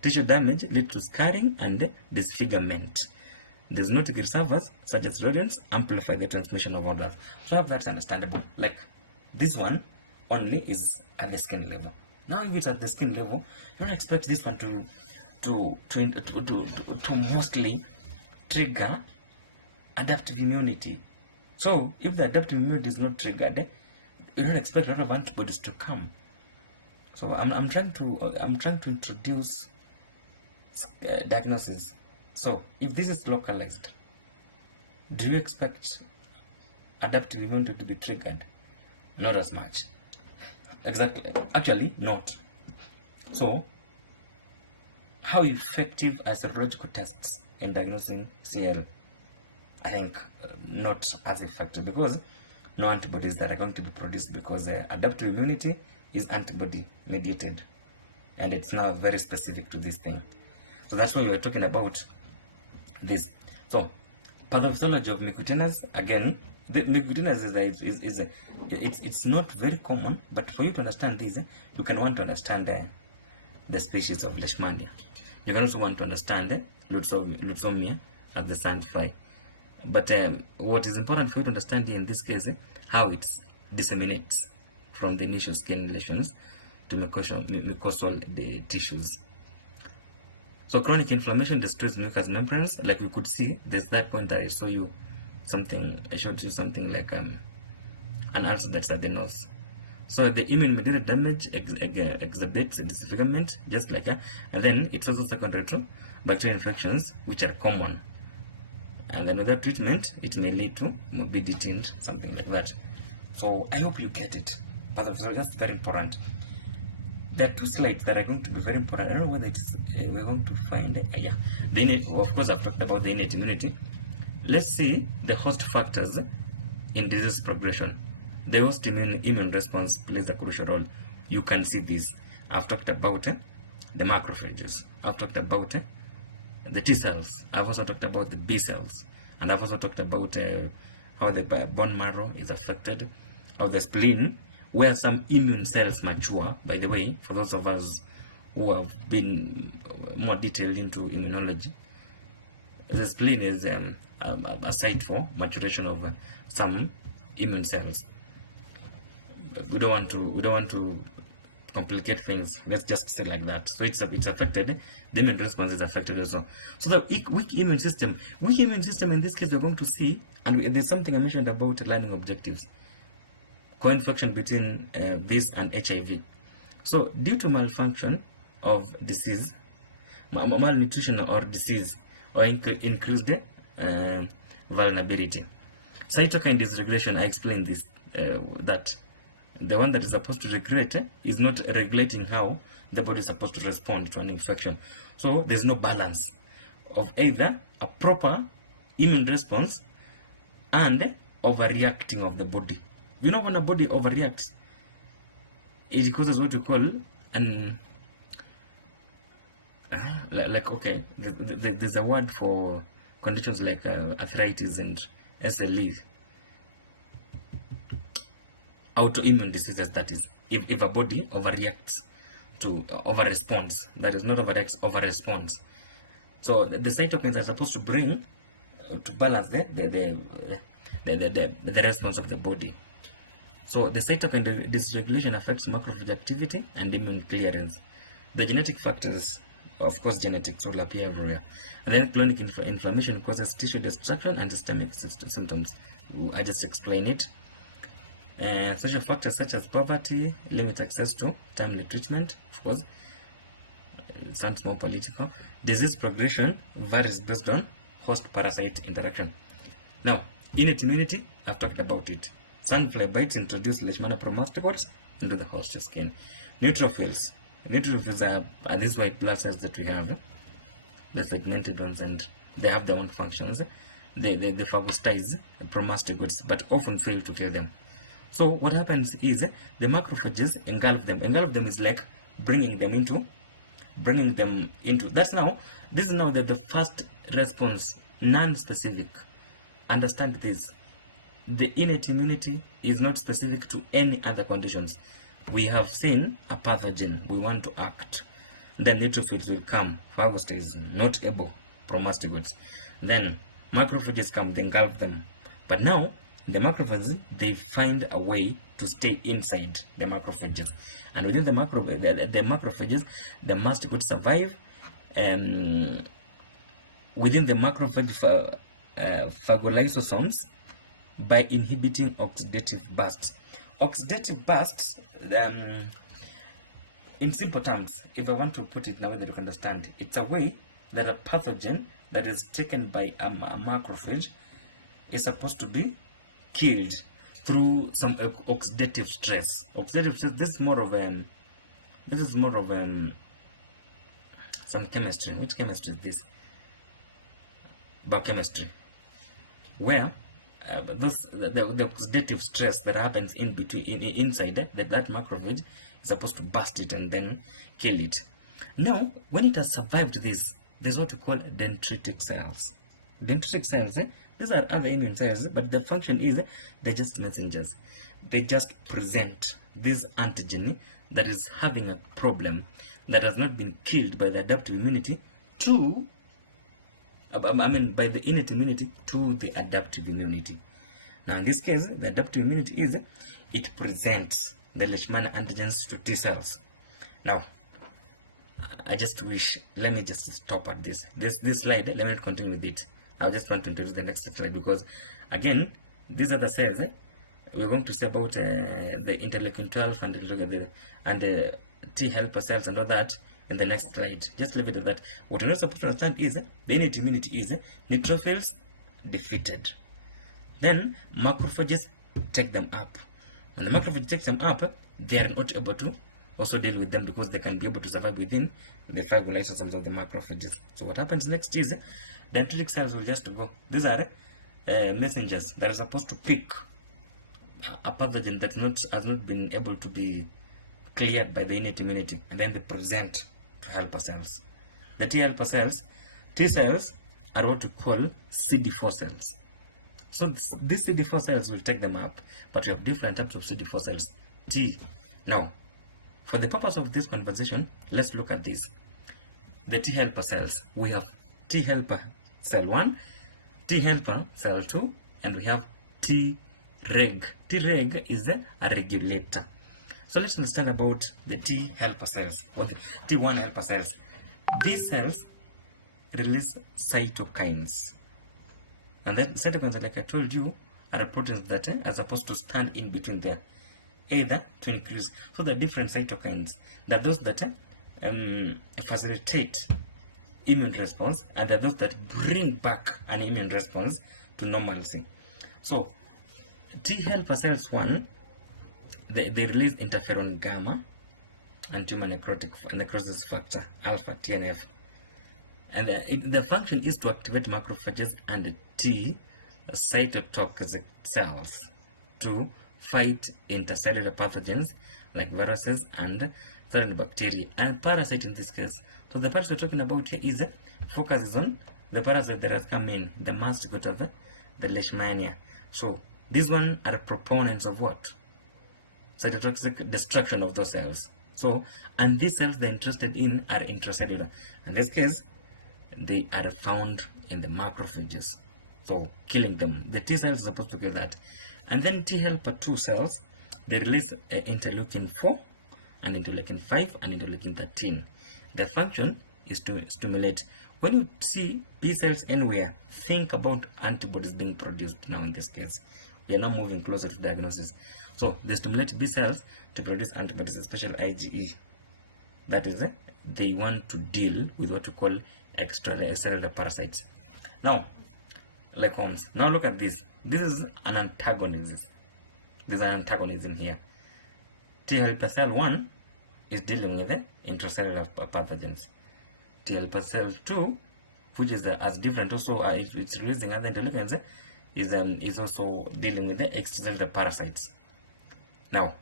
Tissue damage leads to scarring and disfigurement. The zoonotic reservoirs, such as rodents, amplify the transmission of odors. So I hope that's understandable. Like this one only is at the skin level. Now if it's at the skin level, you don't expect this one to mostly trigger adaptive immunity. So if the adaptive immunity is not triggered, you don't expect a lot of antibodies to come. So I'm trying to introduce diagnosis. So if this is localized, do you expect adaptive immunity to be triggered? Not as much. Exactly. Actually, not. So how effective are serological tests in diagnosing CL? I think not as effective, because no antibodies that are going to be produced, because adaptive immunity is antibody mediated, and it's now very specific to this thing. So that's why we were talking about this. So pathophysiology of mucocutaneous, again, the mucocutaneous it's not very common, but for you to understand this, you can want to understand the species of Leishmania. You can also want to understand Lutzomia as the sandfly. But what is important for you to understand here in this case, how it disseminates from the initial skin lesions to mucosal tissues. So chronic inflammation destroys mucous membranes. Like we could see, there's that point that I showed you something like and also that's at the nose. So the immune mediated damage exhibits disfigurement, just like and then it's also secondary to bacterial infections, which are common. And then without treatment, it may lead to morbidity and something like that. So I hope you get it. But that's very important. There are two slides that are going to be very important. I don't know whether it's we're going to find yeah. The innate, of course, I've talked about the innate immunity. Let's see the host factors in disease progression. The host immune response plays a crucial role. You can see this. I've talked about the macrophages. I've talked about the T cells. I've also talked about the B cells. And I've also talked about how the bone marrow is affected, how the spleen, where some immune cells mature. By the way, for those of us who have been more detailed into immunology, the spleen is a site for maturation of some immune cells. We don't want to complicate things. Let's just say like that. So it's affected. The immune response is affected also. So the weak immune system in this case, we're going to see, and there's something I mentioned about learning objectives, co-infection between this and HIV. So due to malfunction of disease, malnutrition or disease, or increased vulnerability. Cytokine dysregulation, I explained this, that the one that is supposed to regulate is not regulating how the body is supposed to respond to an infection. So there's no balance of either a proper immune response and overreacting of the body. You know, when a body overreacts, it causes what you call an okay, there's a word for conditions like arthritis and SLE, autoimmune diseases. That is, if a body overreacts to overresponds, that is not overreacts, overresponds. So the cytokines are supposed to bring to balance the response of the body. So the cytokine dysregulation affects macrophage activity and immune clearance. The genetic factors, of course, genetics will appear everywhere. And then chronic inflammation causes tissue destruction and systemic symptoms. I just explain it. Social factors such as poverty limit access to timely treatment. Of course, it sounds more political. Disease progression varies based on host-parasite interaction. Now, innate immunity, I've talked about it. Sandfly bites introduce Leishmaniasis Presentation into the host skin. Neutrophils. Neutrophils are these white blood cells that we have, the segmented ones, and they have their own functions. They phagocytize promastogods, but often fail to kill them. So what happens is the macrophages engulf them. Engulf them is like bringing them into. This is now the first response, non-specific. Understand this. The innate immunity is not specific to any other conditions. We have seen a pathogen, we want to act. Then neutrophils will come, phagocytes not able, promastogods. Then macrophages come, they engulf them. But now the macrophages, they find a way to stay inside the macrophages, and within the macrophages, the mastocytes survive within the macrophage phagolysosomes by inhibiting oxidative bursts. Oxidative bursts, in simple terms, if I want to put it in a way that you can understand, it's a way that a pathogen that is taken by a macrophage is supposed to be killed through some oxidative stress. Oxidative stress. This is more of some chemistry. Which chemistry is this? Biochemistry, where the oxidative stress that happens inside that macrophage is supposed to burst it and then kill it. Now, when it has survived this, there's what we call dendritic cells. Dendritic cells, these are other immune cells, but the function is they're just messengers. They just present this antigen that is having a problem that has not been killed by the adaptive immunity by the innate immunity to the adaptive immunity. Now, in this case, the adaptive immunity is it presents the Leishmaniasis antigens to T cells. Now, I just wish, let me just stop at this slide. Let me not continue with it. I just want to introduce the next slide, because again, these are the cells we're going to say about the interleukin 12 and the T helper cells and all that in the next slide. Just leave it at that. What you're not supposed to understand is the innate immunity is neutrophils defeated. Then macrophages take them up. When the macrophage takes them up, they are not able to also deal with them because they can be able to survive within the 5 lysosomes of the macrophages. So what happens next is dendritic cells will just go. These are messengers that are supposed to pick a pathogen that has not been able to be cleared by the innate immunity, and then they present to helper cells. The T helper cells, T cells, are what we call CD4 cells. So these CD4 cells will take them up, but we have different types of CD4 cells. T. Now, for the purpose of this conversation, let's look at this. The T helper cells. We have T helper cell 1, T helper cell 2, and we have T reg. T reg is a regulator. So let's understand about the T helper cells or the T1 helper cells. These cells release cytokines. And then cytokines, like I told you, are proteins that are supposed to stand in between there, either to increase. So there are different cytokines. There are those that facilitate immune response, and there are those that bring back an immune response to normalcy. So T helper cells 1, they release interferon gamma and tumor necrosis factor alpha, TNF. And the function is to activate macrophages and T cytotoxic cells to fight intercellular pathogens like viruses and certain bacteria and parasite in this case. So the parasite we're talking about here is focuses on the parasite that has come in, the mascot of the Leishmania. So these one are proponents of what? Cytotoxic destruction of those cells. So, and these cells they're interested in are intracellular. In this case, they are found in the macrophages. So, killing them. The T cells are supposed to kill that. And then T helper 2 cells, they release interleukin 4 and interleukin 5 and interleukin 13. Their function is to stimulate. When you see B cells anywhere, think about antibodies being produced now in this case. We are now moving closer to diagnosis. So they stimulate B cells to produce antibodies, especially IgE. That is, they want to deal with what we call extracellular parasites. Now, like Holmes. Now look at this. This is an antagonism. There's an antagonism here. T helper cell 1 is dealing with the intracellular pathogens. T helper cell 2, which is as different also, it's releasing other interleukins, is also dealing with the extracellular parasites. Now,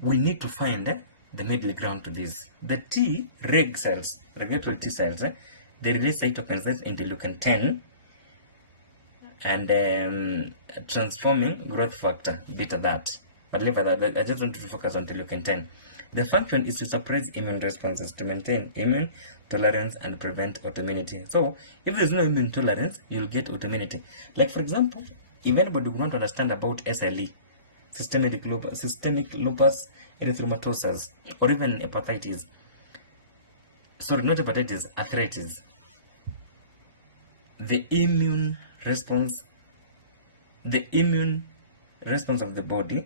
we need to find the middle ground to this. The T reg cells, regulatory T cells, they release cytokines that's interleukin 10 and transforming growth factor beta that. But leave that. I just want to focus on interleukin 10. The function is to suppress immune responses to maintain immune tolerance and prevent autoimmunity. So, if there's no immune tolerance, you'll get autoimmunity. Like for example, if anybody would want to understand about SLE, systemic lupus erythematosus, or even hepatitis. Sorry, not hepatitis, arthritis. The immune response of the body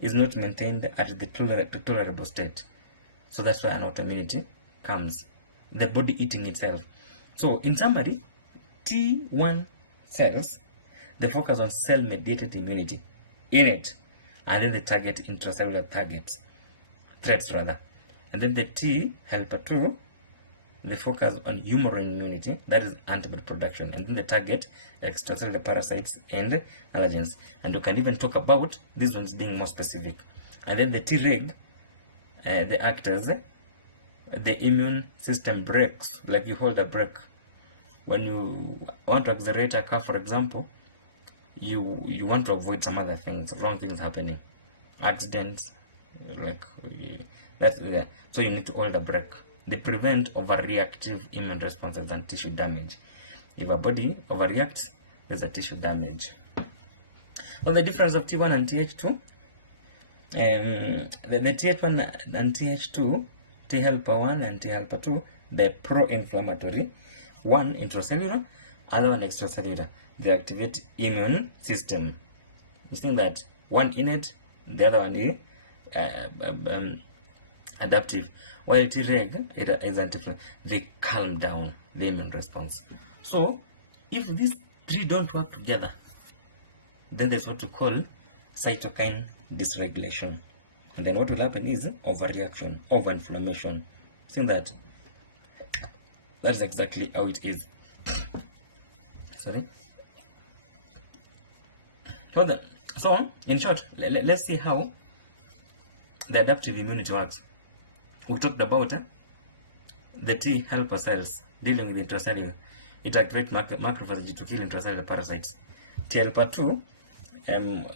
is not maintained at the tolerable state. So that's why an autoimmunity comes. The body eating itself. So in summary, T1 cells, they focus on cell-mediated immunity, innate, and then they target intracellular threats rather. And then the T helper 2, they focus on humoral immunity, that is antibody production, and then they target extracellular parasites and allergens. And you can even talk about these ones being more specific. And then the T reg, the actors, the immune system brakes, like you hold a brake. When you want to accelerate a car, for example, you want to avoid some other things, wrong things happening, accidents, like that's there. So you need to hold a brake. They prevent overreactive immune responses and tissue damage. If a body overreacts, there's a tissue damage. Well, the difference of T1 and TH2, the TH1 and TH2, T helper 1 and T helper 2, they're pro-inflammatory. One intracellular, other one extracellular. They activate immune system. You think that one innate, the other one is adaptive. While Treg is anti, they calm down the immune response. So if these three don't work together, then there's what we call cytokine dysregulation. And then what will happen is overreaction, overinflammation. See that? That's exactly how it is. Sorry. So in short, let's see how the adaptive immunity works. We talked about the T helper cells dealing with intracellular. It activates macrophages to kill intracellular parasites. T helper 2,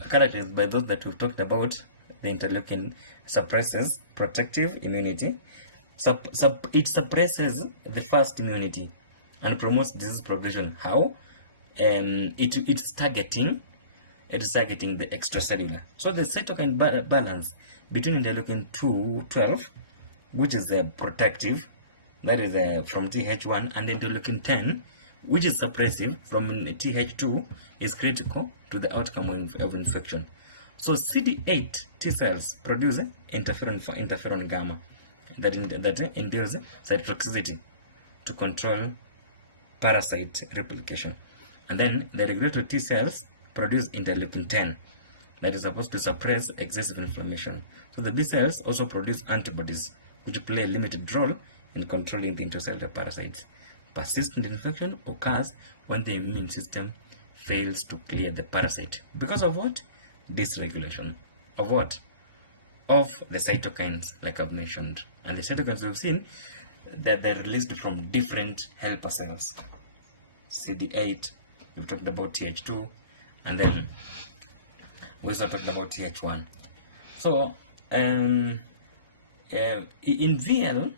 characterized by those that we've talked about, the interleukin suppresses protective immunity. It suppresses the first immunity and promotes disease progression. How? It's targeting the extracellular. So the cytokine balance between interleukin 12, which is protective, that is from Th1, and interleukin 10, which is suppressive from Th2, is critical to the outcome of infection. So CD8 T cells produce interferon gamma that induces cytotoxicity to control parasite replication. And then the regulatory T cells produce interleukin 10 that is supposed to suppress excessive inflammation. So the B cells also produce antibodies which play a limited role in controlling the intracellular parasites. Persistent infection occurs when the immune system fails to clear the parasite. Because of what? Dysregulation. Of what? Of the cytokines, like I've mentioned. And the cytokines we've seen that they're released from different helper cells. CD8, we've talked about Th2, and then we also talked about Th1. So in VL,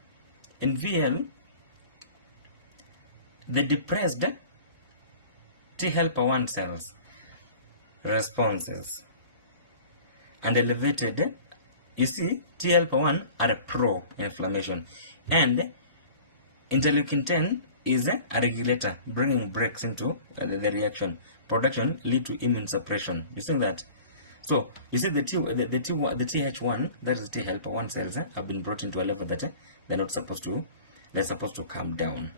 the depressed T helper 1 cells responses and elevated, you see, T helper 1 are pro-inflammation, and interleukin 10 is a regulator, bringing breaks into the reaction. Production lead to immune suppression. You see that? So you see the Th1, that is T helper 1 cells, have been brought into a level that they're supposed to calm down,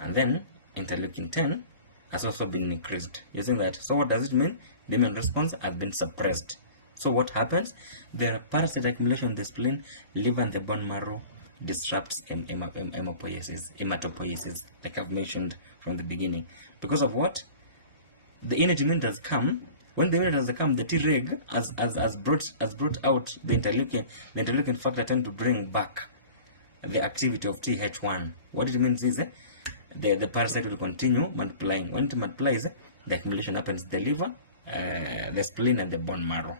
and then interleukin 10 has also been increased. You see that? So what does it mean? The immune response has been suppressed. So what happens? There are parasite accumulation in the spleen, liver, and the bone marrow disrupts hematopoiesis, like I've mentioned from the beginning. Because of what? The innate immunity has come. When the immunity has come, the Treg has brought out the interleukin factor 10 to bring back the activity of Th1. What it means is the parasite will continue multiplying. When it multiplies, the accumulation happens in the liver, the spleen, and the bone marrow.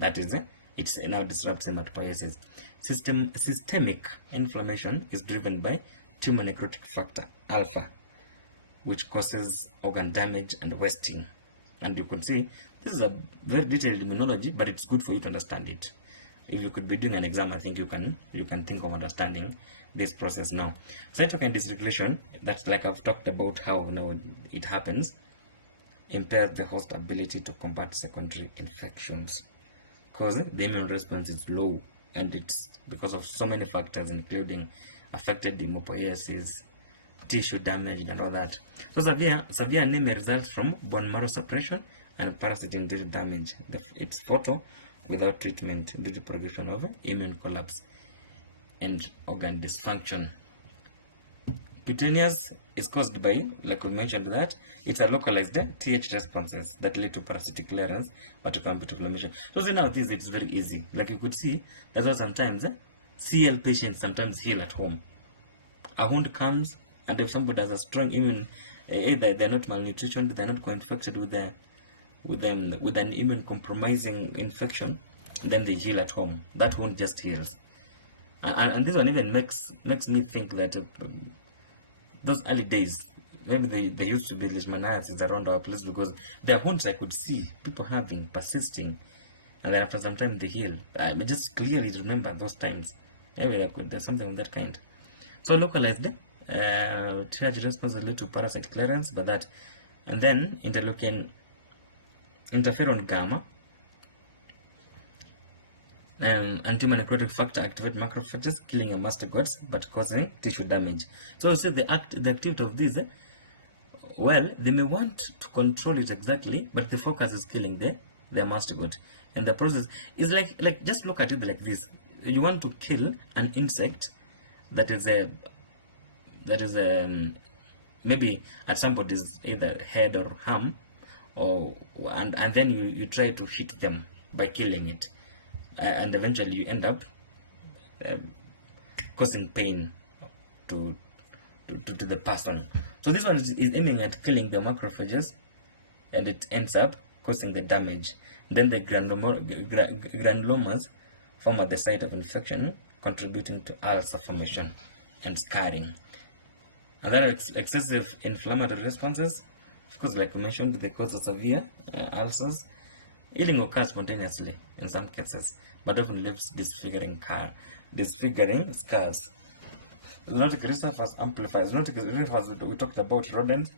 That is, it now disrupts hematopoiesis. Systemic inflammation is driven by tumor necrotic factor alpha, which causes organ damage and wasting. And you can see this is a very detailed immunology, but it's good for you to understand it. If you could be doing an exam, I think you can think of understanding this process now. Cytokine dysregulation, that's like I've talked about how now it happens, impairs the host ability to combat secondary infections, because the immune response is low, and it's because of so many factors, including affected hematopoiesis, tissue damage, and all that. So severe anemia results from bone marrow suppression and parasite-induced damage. It's fatal without treatment due to progression of immune collapse and organ dysfunction. Cutaneous is caused by, like we mentioned, that it's a localized Th responses that lead to parasitic clearance or to complete inflammation. So see, now this it's very easy. Like you could see, that's why sometimes CL patients sometimes heal at home. A wound comes, and if somebody has a strong immune, either they're not malnutrition, they're not co-infected with an immune compromising infection, then they heal at home. That wound just heals. And this one even makes me think that those early days, maybe there used to be Leishmaniasis around our place, because there are wounds I could see people having, persisting, and then after some time they heal. I just clearly remember those times. Maybe there's something of that kind. So localized Th response lead to parasite clearance, but that, and then interferon gamma Anti-necrotic factor activate macrophages, killing a mastocytes but causing tissue damage. So the activity of these, well, they may want to control it exactly, but the focus is killing the mastocyte, and the process is like just look at it like this. You want to kill an insect that is maybe at somebody's either head or arm, and then you try to hit them by killing it, and eventually you end up causing pain to the person. So this one is aiming at killing the macrophages, and it ends up causing the damage. Then the granulomas form at the site of infection, contributing to ulcer formation and scarring. And then excessive inflammatory responses, of course, like we mentioned, they cause severe ulcers. Healing occurs spontaneously in some cases, but often leaves disfiguring scars. Zoonotic reservoirs amplifies. Zoonotic reservoirs, we talked about rodents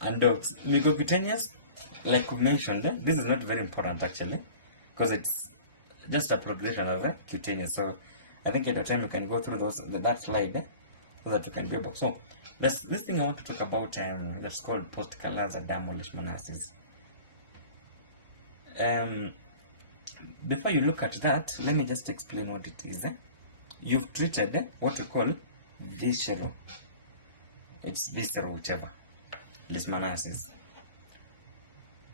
and dogs. Mucocutaneous, like we mentioned, this is not very important actually, because it's just a progression of cutaneous. So I think at a time you can go through that slide so that you can be able. So this thing I want to talk about, that's called post-callus dermal leishmaniasis. Before you look at that, let me just explain what it is. You've treated what we call visceral, whichever, leishmaniasis,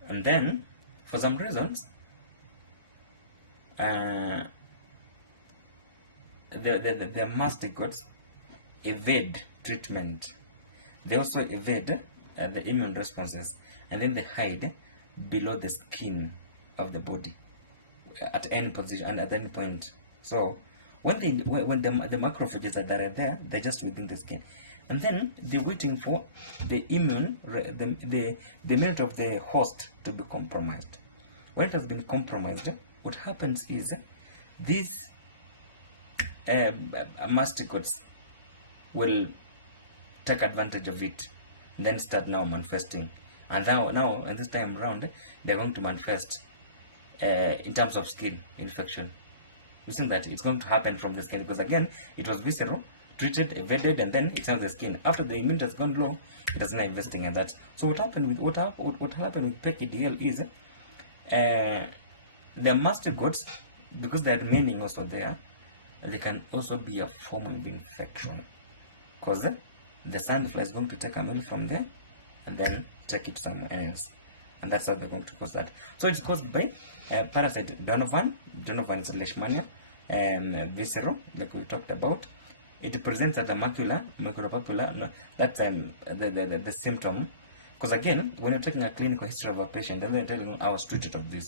and then for some reasons the mastocytes evade treatment. They also evade the immune responses, and then they hide below the skin of the body at any position and at any point. So when the macrophages are there, they're just within the skin, and then they're waiting for the immunity of the host to be compromised. When it has been compromised, what happens is these mastocytes will take advantage of it, then start now manifesting. And now and this time around, they're going to manifest in terms of skin infection. You see that it's going to happen from the skin, because again, it was visceral, treated, evaded, and then it's on the skin. After the immunity has gone low, it is now investing in that. So what happened with PKDL is the mastocytes, because they're remaining also there, they can also be a form of infection, because the sandfly is going to take a meal from there and then take it somewhere else, and that's how they're going to cause that. So it's caused by parasite Donovan. Donovan is a Leishmania, visceral, like we talked about. It presents at the maculopapular. No, that's the symptom. Because again, when you're taking a clinical history of a patient, and they're telling you, I was treated of this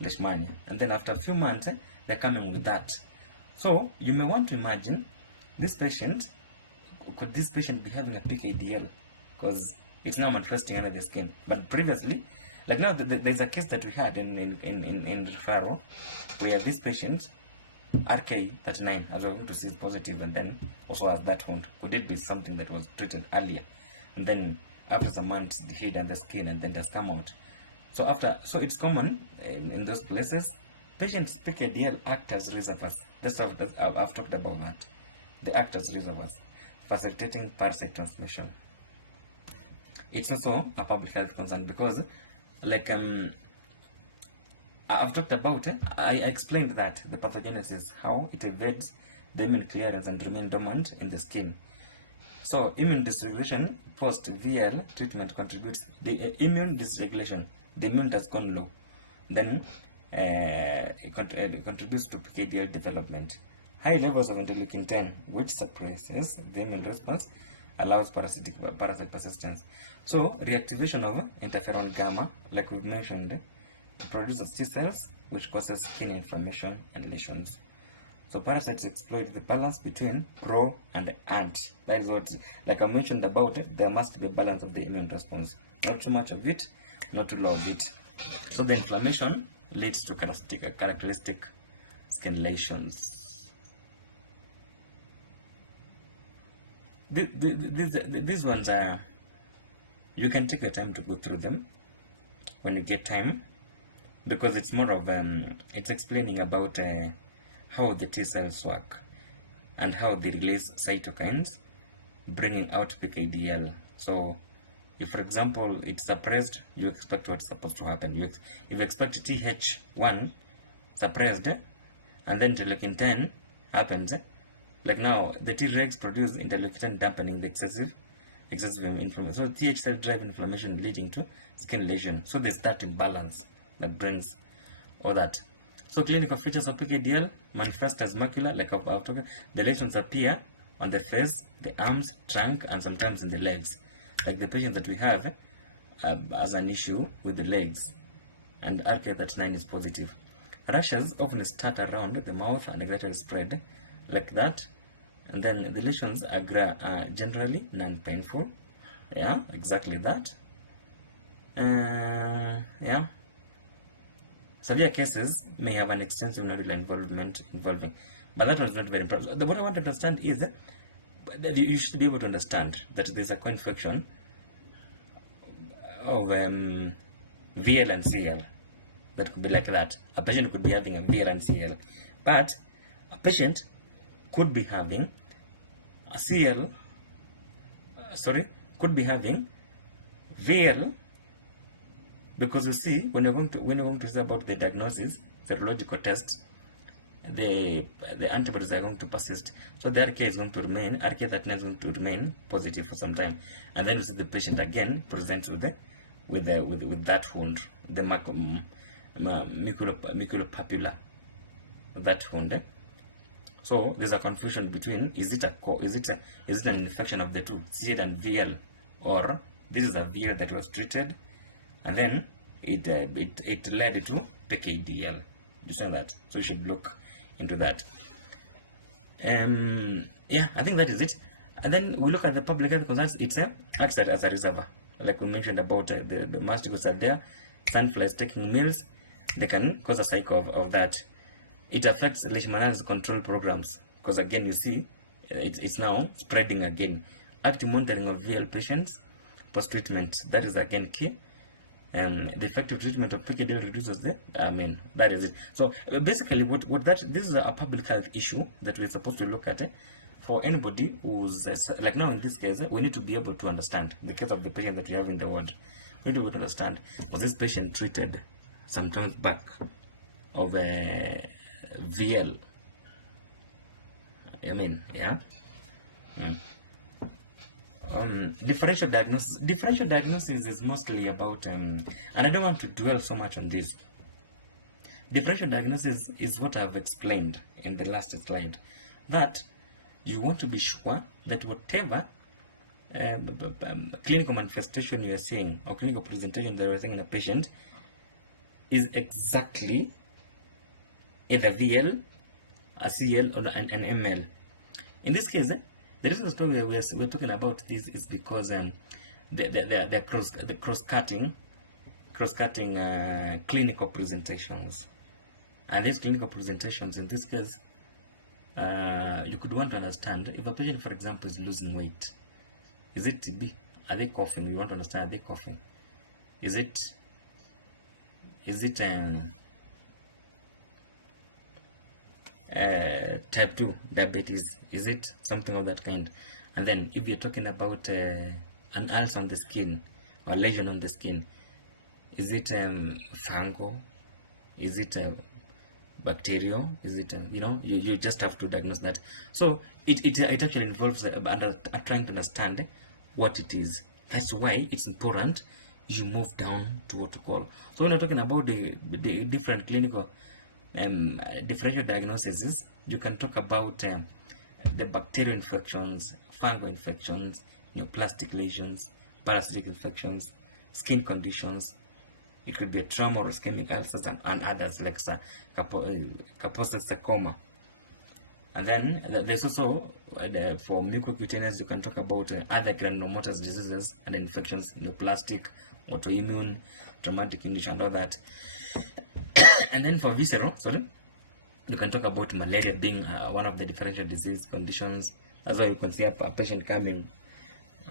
Leishmania, and then after a few months, they're coming with that. So you may want to imagine this patient. Could this patient be having a PKDL? Because it's now manifesting under the skin. But previously, like now, there's a case that we had in referral where this patient, RK39, as we're going to see, is positive, and then also has that wound. Could it be something that was treated earlier, and then after some months, the head and the skin, and then it has come out? So it's common in those places. Patients PKDL act as reservoirs. I've talked about that. They act as reservoirs, facilitating parasite transmission. It's also a public health concern because, like I've talked about it. I explained that the pathogenesis, how it evades the immune clearance and remain dormant in the skin. So immune dysregulation post VL treatment contributes the immune dysregulation. The immune has gone low, then it contributes to PKDL development. High levels of interleukin 10, which suppresses the immune response, allows parasite persistence. So reactivation of interferon gamma, like we've mentioned, produces T cells, which causes skin inflammation and lesions. So parasites exploit the balance between pro and anti. That is what, like I mentioned about it, there must be a balance of the immune response. Not too much of it, not too low of it. So the inflammation leads to characteristic skin lesions. These ones are, you can take the time to go through them when you get time, because it's more of it's explaining about how the T cells work and how they release cytokines, bringing out PKDL. So, if for example it's suppressed, you expect what's supposed to happen. If you expect TH1 suppressed, and then interleukin 10 happens, like now the Tregs produce interleukin 10 dampening the excessive inflammation. So TH cell drive inflammation leading to skin lesion. So there's that imbalance that brings all that. So clinical features of PKDL manifest as macular, like I've talked. The lesions appear on the face, the arms, trunk, and sometimes in the legs. Like the patient that we have has an issue with the legs, and RK39 is positive. Rashes often start around the mouth and gradually spread like that, and then the lesions are generally non-painful. Yeah, exactly that. Yeah. Severe cases may have an extensive nodular involving, but that was not very important. What I want to understand is that you should be able to understand that there's a co-infection of VL and CL. That could be like that. A patient could be having a VL and CL, but a patient could be having a CL. Could be having VL, because you see, when you're going to say about the diagnosis, serological tests, the antibodies are going to persist. So the RK is going to remain, RK39 is going to remain positive for some time, and then you see the patient again presents with that wound, the maculopapilla, that wound. So there's a confusion between is it an infection of the two, CL and VL, or this is a VL that was treated and then it led to PKDL. You see that? So you should look into that. Yeah, I think that is it. And then we look at the public health concerns. It acts as a reservoir, like we mentioned about the mastigotes are there, sandflies taking meals, they can cause a cycle of that. It affects Leishmaniasis control programs, because again you see it's now spreading again. Active monitoring of VL patients post treatment, that is again key. The effective treatment of PKDL reduces that is it. So basically this is a public health issue that we're supposed to look at for anybody who's like now in this case, we need to be able to understand the case of the patient that we have in the ward. We need to be able to understand, was this patient treated some time back of VL? Differential diagnosis. Differential diagnosis is mostly about, and I don't want to dwell so much on this. Differential diagnosis is what I've explained in the last slide, that you want to be sure that whatever clinical manifestation you are seeing or clinical presentation that you are seeing in a patient is exactly either VL, a CL, or an ML. In this case, the reason story we're talking about this is because they're cross-cutting clinical presentations, and these clinical presentations in this case, you could want to understand if a patient, for example, is losing weight. Is it TB? Are they coughing? You want to understand, are they coughing? Is it type 2 diabetes? Is it something of that kind? And then if you're talking about an ulcer on the skin or lesion on the skin, is it fungal? Is it bacterial? Is it you just have to diagnose that. So it actually involves trying to understand what it is. That's why it's important you move down to what to call. So when you're talking about the different clinical differential diagnoses, you can talk about the bacterial infections, fungal infections, neoplastic lesions, parasitic infections, skin conditions. It could be a trauma or ischemic ulcers and others like Kaposi sarcoma. And then there's also for mucocutaneous, you can talk about other granulomatous diseases and infections, neoplastic, autoimmune, traumatic condition, and all that. And then for visceral, you can talk about malaria being one of the differential disease conditions. That's why you can see a patient coming,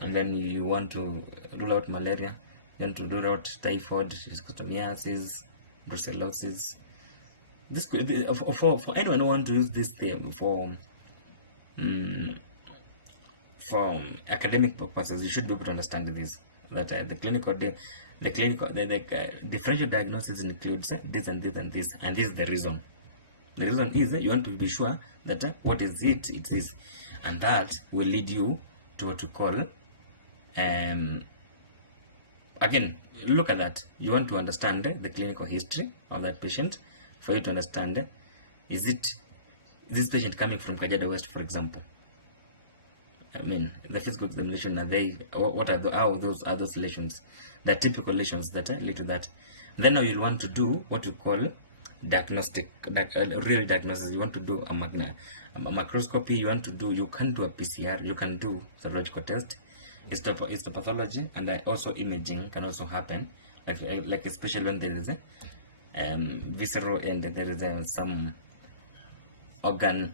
and then you want to rule out malaria, then to rule out typhoid, schistosomiasis, brucellosis, This for anyone who wants to use this term for academic purposes, you should be able to understand this, that the differential diagnosis includes this and this and this, and this is the reason. The reason is you want to be sure that what is it is, and that will lead you to what you call again, look at that. You want to understand the clinical history of that patient for you to understand, is it this patient coming from Kajiado West, for example? I mean, the physical examination, are they, what are those lesions, the typical lesions that lead to that? Then now you'll want to do what you call diagnostic, real diagnosis. You want to do a microscopy, you can do a PCR, you can do serological test, histopathology, and also imaging can also happen, like especially when there is a visceral and there is some organ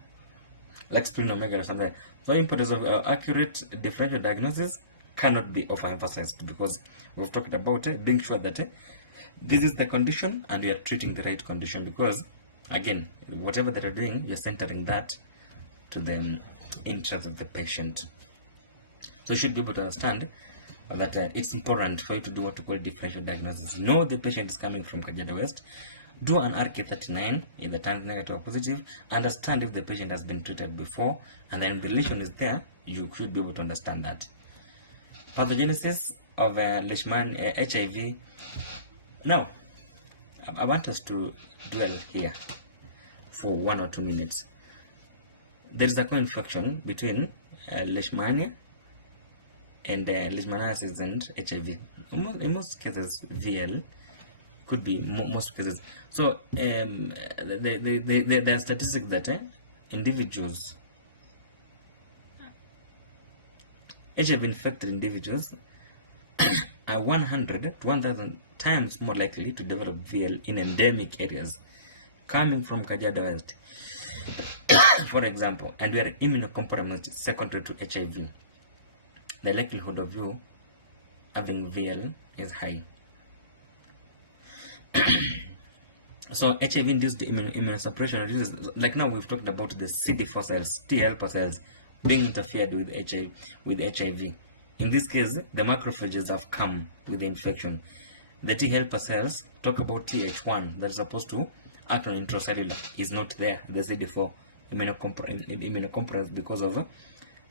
like splenomegaly or something. So the importance of accurate differential diagnosis cannot be overemphasized, because we've talked about being sure that this is the condition and we are treating the right condition, because again, whatever that you're doing, you're centering that to the interest of the patient. So you should be able to understand that it's important for you to do what we call differential diagnosis. Know the patient is coming from Kajiado West. Do an RK39 in the time negative or positive. Understand if the patient has been treated before, and then the lesion is there. You should be able to understand that. Pathogenesis of HIV. Now, I want us to dwell here for 1 or 2 minutes. There is a co-infection between Leishmania and Leishmaniasis and HIV. In most cases, VL could be most cases. So there are statistics that individuals, HIV infected individuals are 100 to 1,000 times more likely to develop VL in endemic areas coming from Kajiado West, for example, and we are immunocompromised secondary to HIV. The likelihood of you having VL is high. So HIV-induced immunosuppression reduces, like now we've talked about the CD4 cells, T helper cells being interfered with HIV. In this case, the macrophages have come with the infection. The T helper cells, talk about TH1, that is supposed to act on intracellular, is not there. The CD4 immunocompromised because of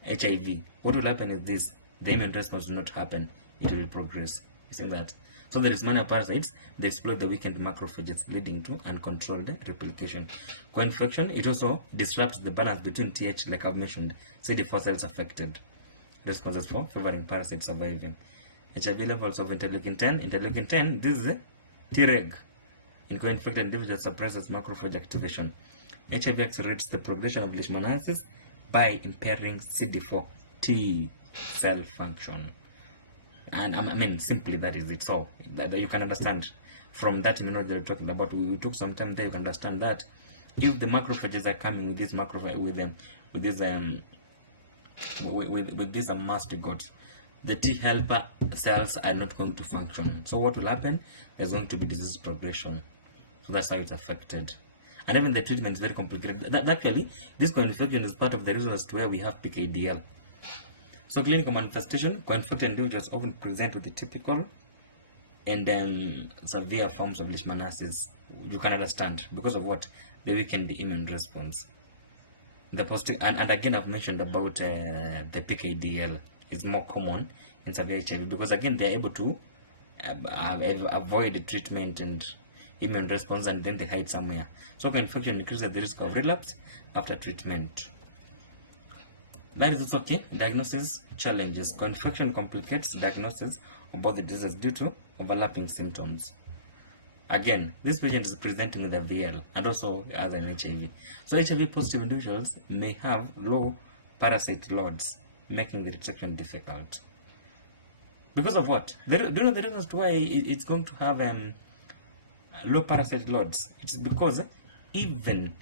HIV. What will happen is this: the immune response will not happen, it will progress. You see that? So the Leishmania parasites, they exploit the weakened macrophages, leading to uncontrolled replication. Co-infection, it also disrupts the balance between TH, like I've mentioned, CD4 cells affected. Responses for favoring parasites surviving. HIV levels of interleukin 10. Interleukin 10, this is a Treg. In co-infected individuals, suppresses macrophage activation. HIV accelerates the progression of leishmaniasis by impairing CD4 T cell function. And I mean, simply that is it. So that you can understand from that immunology that we're talking about. We took some time there. You can understand that if the macrophages are coming with this with this mastigot, the T helper cells are not going to function. So what will happen? There's going to be disease progression. So that's how it's affected. And even the treatment is very complicated. Actually, this co-infection is part of the reasons to where we have PKDL. So clinical manifestation, co-infected individuals often present with the typical and severe forms of leishmaniasis. You can understand because of what? The weakened immune response. The positive, and again I've mentioned about the PKDL is more common in severe HIV because again they are able to avoid the treatment and immune response, and then they hide somewhere. So co-infection increases the risk of relapse after treatment. That is also okay. Diagnosis challenges. Co-infection complicates diagnosis of both the diseases due to overlapping symptoms. Again, this patient is presenting with a VL and also as an HIV. So HIV positive individuals may have low parasite loads, making the detection difficult. Because of what? Do you know the reasons why it's going to have low parasite loads? It's because even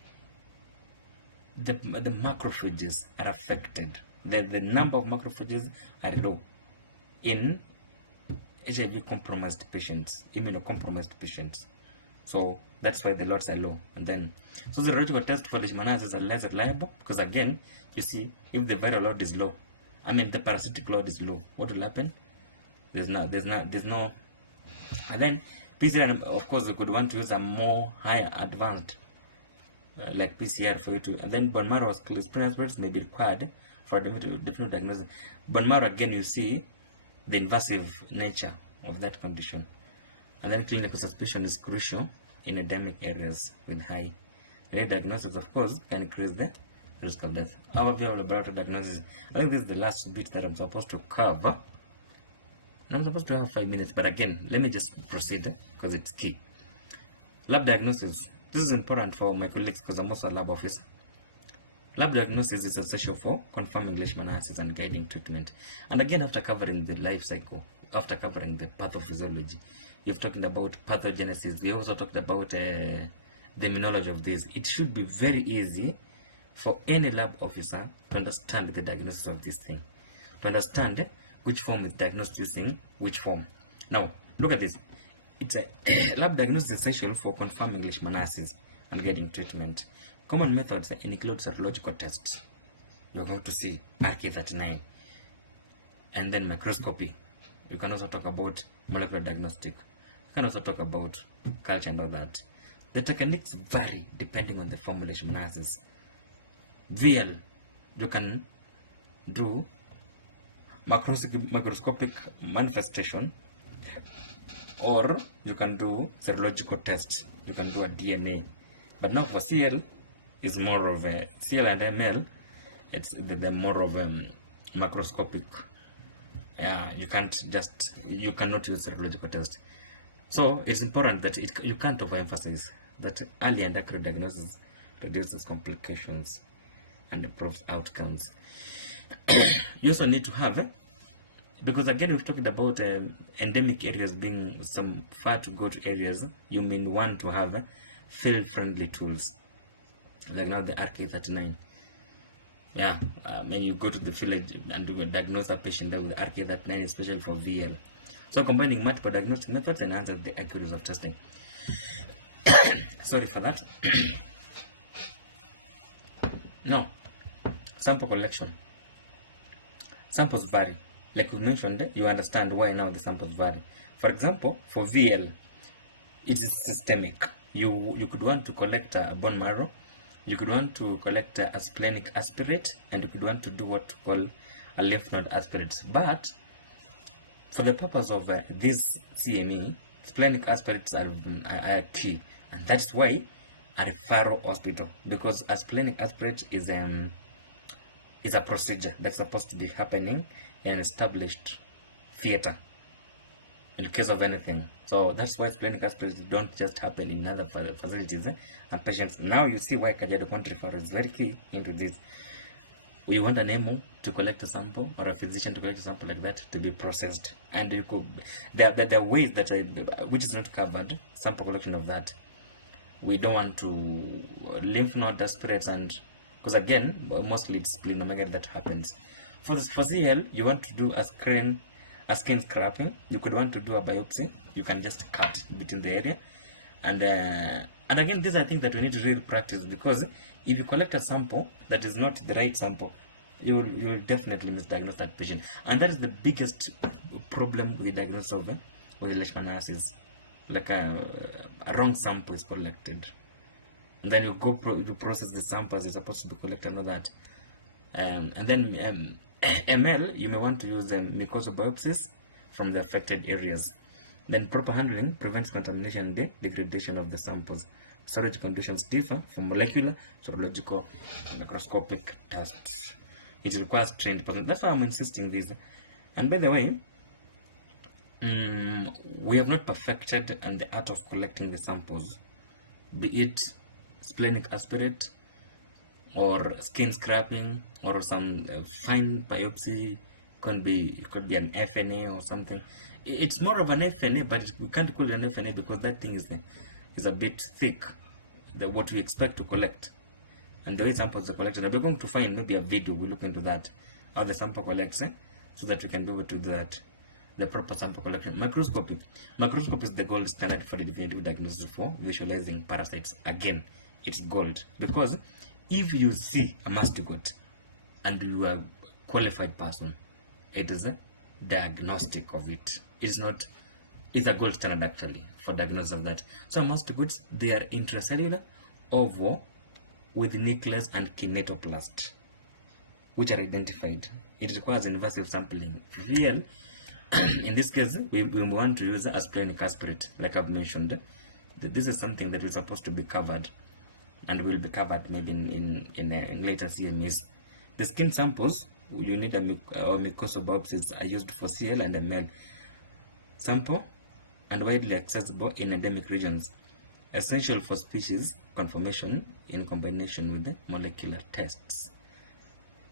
the macrophages are affected. The number of macrophages are low in HIV compromised patients, immunocompromised patients. So that's why the lots are low. And then, so the serological test for Leishmaniasis are less reliable because again, you see, if the viral load is low, the parasitic load is low, what will happen? There's no, and then PCR, of course, we could want to use a more higher advanced, like PCR for you to, and then bone marrow experiments may be required for a definitive diagnosis. Bone marrow, again, you see the invasive nature of that condition. And then clinical suspicion is crucial in endemic areas with high rate. Diagnosis, of course, can increase the risk of death. Overview of laboratory diagnosis. I think this is the last bit that I'm supposed to cover. And I'm supposed to have 5 minutes, but again, let me just proceed because it's key. Lab diagnosis. This is important for my colleagues because I'm also a lab officer. Lab diagnosis is essential for confirming Leishmaniasis and guiding treatment. And again, after covering the life cycle, after covering the pathophysiology, you've talked about pathogenesis. We also talked about the immunology of this. It should be very easy for any lab officer to understand the diagnosis of this thing, to understand which form is diagnosed using which form. Now, look at this. It's a lab diagnosis is essential for confirming Leishmaniasis and getting treatment. Common methods include serological tests. You're going to see RK39, and then microscopy. You can also talk about molecular diagnostic. You can also talk about culture and all that. The techniques vary depending on the form of Leishmaniasis. VL, you can do microscopic manifestation, or you can do serological tests. You can do a DNA. But now for CL, is more of a CL and ML. They're more of a macroscopic. You cannot use serological test. So it's important that you can't overemphasize that early and accurate diagnosis reduces complications and improves outcomes. You also need to have, because again we've talked about endemic areas being some far to go to areas, you may want to have field-friendly tools, like now the RK39. When you go to the village and do diagnose a patient there with RK39, especially for VL. So combining multiple diagnostic methods enhances the accuracy of testing. Sorry for that. Now, sample collection. Samples vary. Like we mentioned, you understand why now the samples vary. For example, for VL, it is systemic. You could want to collect a bone marrow, you could want to collect a splenic aspirate, and you could want to do what we call a lymph node aspirate. But for the purpose of this CME, splenic aspirates are key, and that's why a referral hospital, because a splenic aspirate is a procedure that's supposed to be happening in an established theater in case of anything. So that's why splenic aspirates don't just happen in other facilities and patients. Now you see why Kajiado County referral is very key into this. We want an MO to collect a sample, or a physician to collect a sample like that to be processed, and you could there are ways that which is not covered, sample collection of that. We don't want to lymph node aspirates, and because again mostly it's splenomegaly that happens. For CL, you want to do a skin scraping. You could want to do a biopsy. You can just cut between the area, and again, these are things that we need to really practice, because if you collect a sample that is not the right sample, you will definitely misdiagnose that patient, and that is the biggest problem with the diagnosis of with Leishmaniasis. Like a wrong sample is collected, and then you go to process the samples you're supposed to be collected and all that, and then ML, you may want to use mucosal biopsies from the affected areas. Then proper handling prevents contamination and the degradation of the samples. Storage conditions differ from molecular, serological, and microscopic tests. It requires trained person. That's why I'm insisting this. And by the way, we have not perfected the art of collecting the samples, be it splenic aspirate or skin scraping or some fine biopsy. Could be an FNA or something. It's more of an FNA, but we can't call it an FNA because that thing is a bit thick, what we expect to collect, and the way samples are collected. We're going to find maybe a video, we look into that, how the sample collects, so that we can be able to do that. the proper sample collection. Microscopy. Microscopy is the gold standard for the definitive diagnosis for visualizing parasites. Again, it's gold, because if you see a mastigote and you are a qualified person, it is a diagnostic of it. It's not, it's a gold standard actually for diagnosis of that. So mastigotes, they are intracellular, ovo, with nucleus and kinetoplast, which are identified. It requires invasive sampling. VL, in this case, we want to use asplenic aspirate, like I've mentioned. This is something that is supposed to be covered, and will be covered maybe in later CMEs. The skin samples, you need a mucosal biopsies are used for CL and ML sample, and widely accessible in endemic regions. Essential for species confirmation in combination with the molecular tests.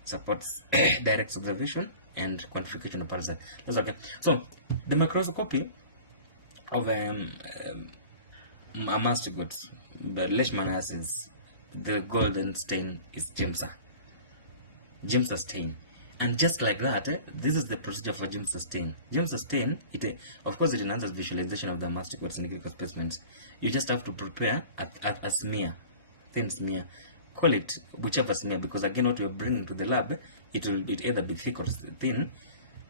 Supports direct observation and quantification of parasites. That's okay. So the microscopy of a mastigote, the Leishmaniasis, the golden stain is Giemsa stain. And just like that, this is the procedure for Giemsa stain. Giemsa stain, of course, it enhances visualization of the mastigotes and clinical specimens. You just have to prepare a smear, thin smear. Call it whichever smear, because again, what we're bringing to the lab, it either be thick or thin,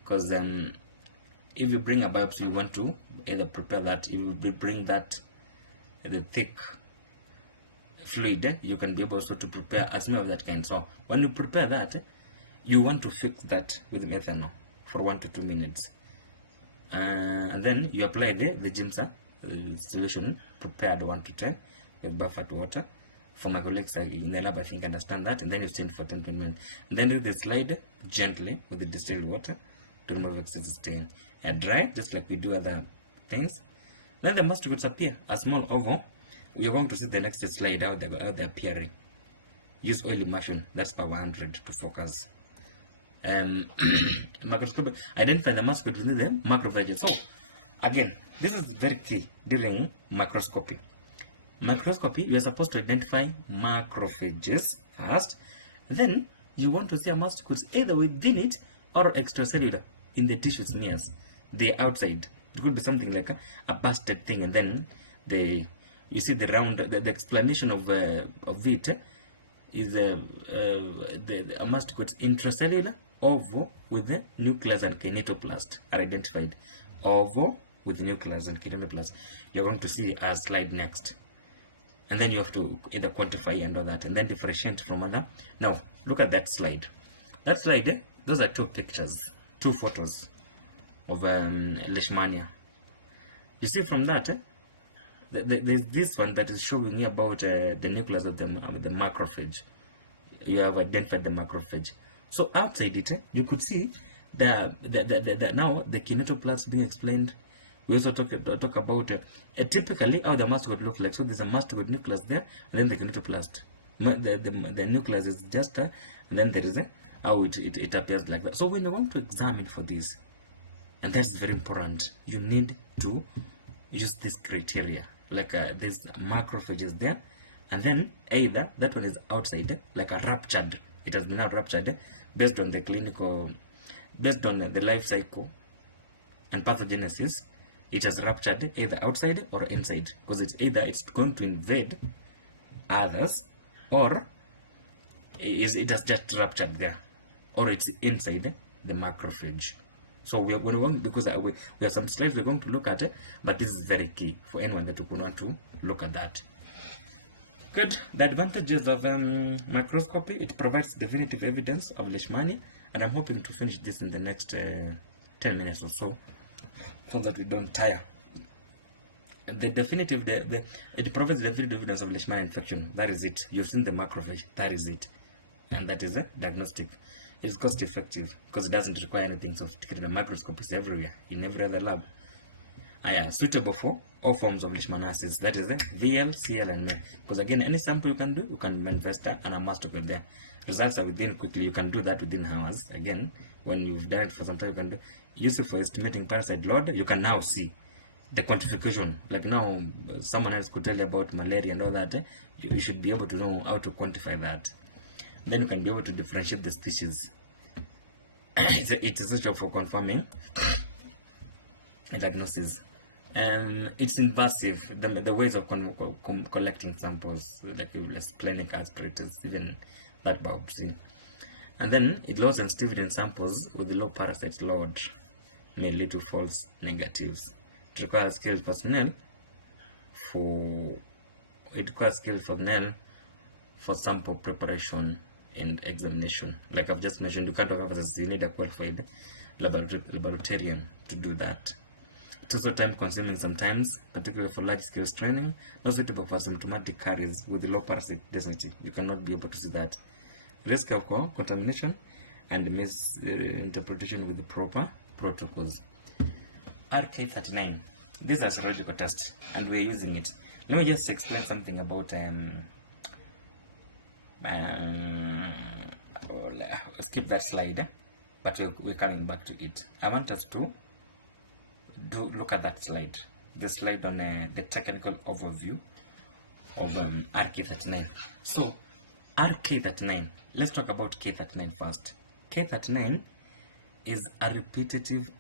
because if you bring a biopsy, you want to either prepare that. If you bring that, the thick fluid, you can be able also to prepare a smear of that kind. So when you prepare that, you want to fix that with methanol for 1 to 2 minutes, and then you apply the Giemsa solution prepared 1 to 10 with buffered water. For my colleagues in the lab, I think understand that, and then you stain for 10 to 20 minutes. And then you slide gently with the distilled water to remove excess stain. And dry, just like we do other things. Then the mastigotes appear a small oval. You're going to see the next slide how they're appearing. Use oil immersion, that's power 100 to focus. Microscope, identify the mastigote within the macrophages. So again, this is very key during microscopy. Microscopy, you are supposed to identify macrophages first. Then you want to see a mastigote either within it or extracellular in the tissue smears, the outside. It could be something like a busted thing, and then you see the round. The explanation of it is a mastigote intracellular, ovo with the nucleus and kinetoplast are identified. Ovo with nucleus and kinetoplast. You're going to see a slide next. And then you have to either quantify and all that, and then differentiate from other. Now, look at that slide. That slide, those are 2 pictures, 2 photos of Leishmania. You see from that, there's this one that is showing you about the nucleus of the macrophage. You have identified the macrophage. So outside it, you could see now the kinetoplast being explained. We also talk about typically how the mastigote looks like. So there's a mastigote nucleus there, and then the kinetoplast. The nucleus is just and then there is how it appears like that. So when you want to examine for this, and that's very important, you need to use this criteria. Like there's macrophages there, and then either that one is outside, like a ruptured. It has been now ruptured based on the clinical, based on the life cycle and pathogenesis. It has ruptured either outside or inside, because it's going to invade others, or it has just ruptured there, or it's inside the macrophage. So we are going, because we have some slides we're going to look at it, but this is very key for anyone that would want to look at that. Good. The advantages of microscopy: it provides definitive evidence of Leishmania, and I'm hoping to finish this in the next 10 minutes or so that we don't tire. The definitive, it provides definitive evidence of Leishmania infection. That is it. You've seen the macrophage. That is it, and that is a diagnostic. It's cost effective because it doesn't require anything sophisticated. A microscope is everywhere in every other lab. Suitable for all forms of Leishmaniasis. That is VL, CL, and ML. Because again, any sample you can do, you can manifest and a mastigote there. Results are within quickly. You can do that within hours. Again, when you've done it for some time, you can do. Use it for estimating parasite load. You can now see the quantification. Like now, someone else could tell you about malaria and all that. You should be able to know how to quantify that. Then you can be able to differentiate the species. It's essential for confirming diagnosis. It's invasive, the ways of collecting samples, like splenic aspirators, even that biopsy. And then it loads sensitivity in samples with low parasite load may lead to false negatives. It requires skilled personnel for sample preparation and examination. Like I've just mentioned, you can't talk about this, you need a qualified laboratorian to do that. It's also time consuming sometimes, particularly for large scale training, not suitable for symptomatic carriers with low parasite density. You cannot be able to see that. Risk of contamination and misinterpretation with the proper protocols. RK39. This is a serological test and we're using it. Let me just explain something about skip that slide, but we're coming back to it. I want us to look at that slide, the slide on the technical overview of RK39. So RK39, let's talk about K39 first. K39 is a repetitive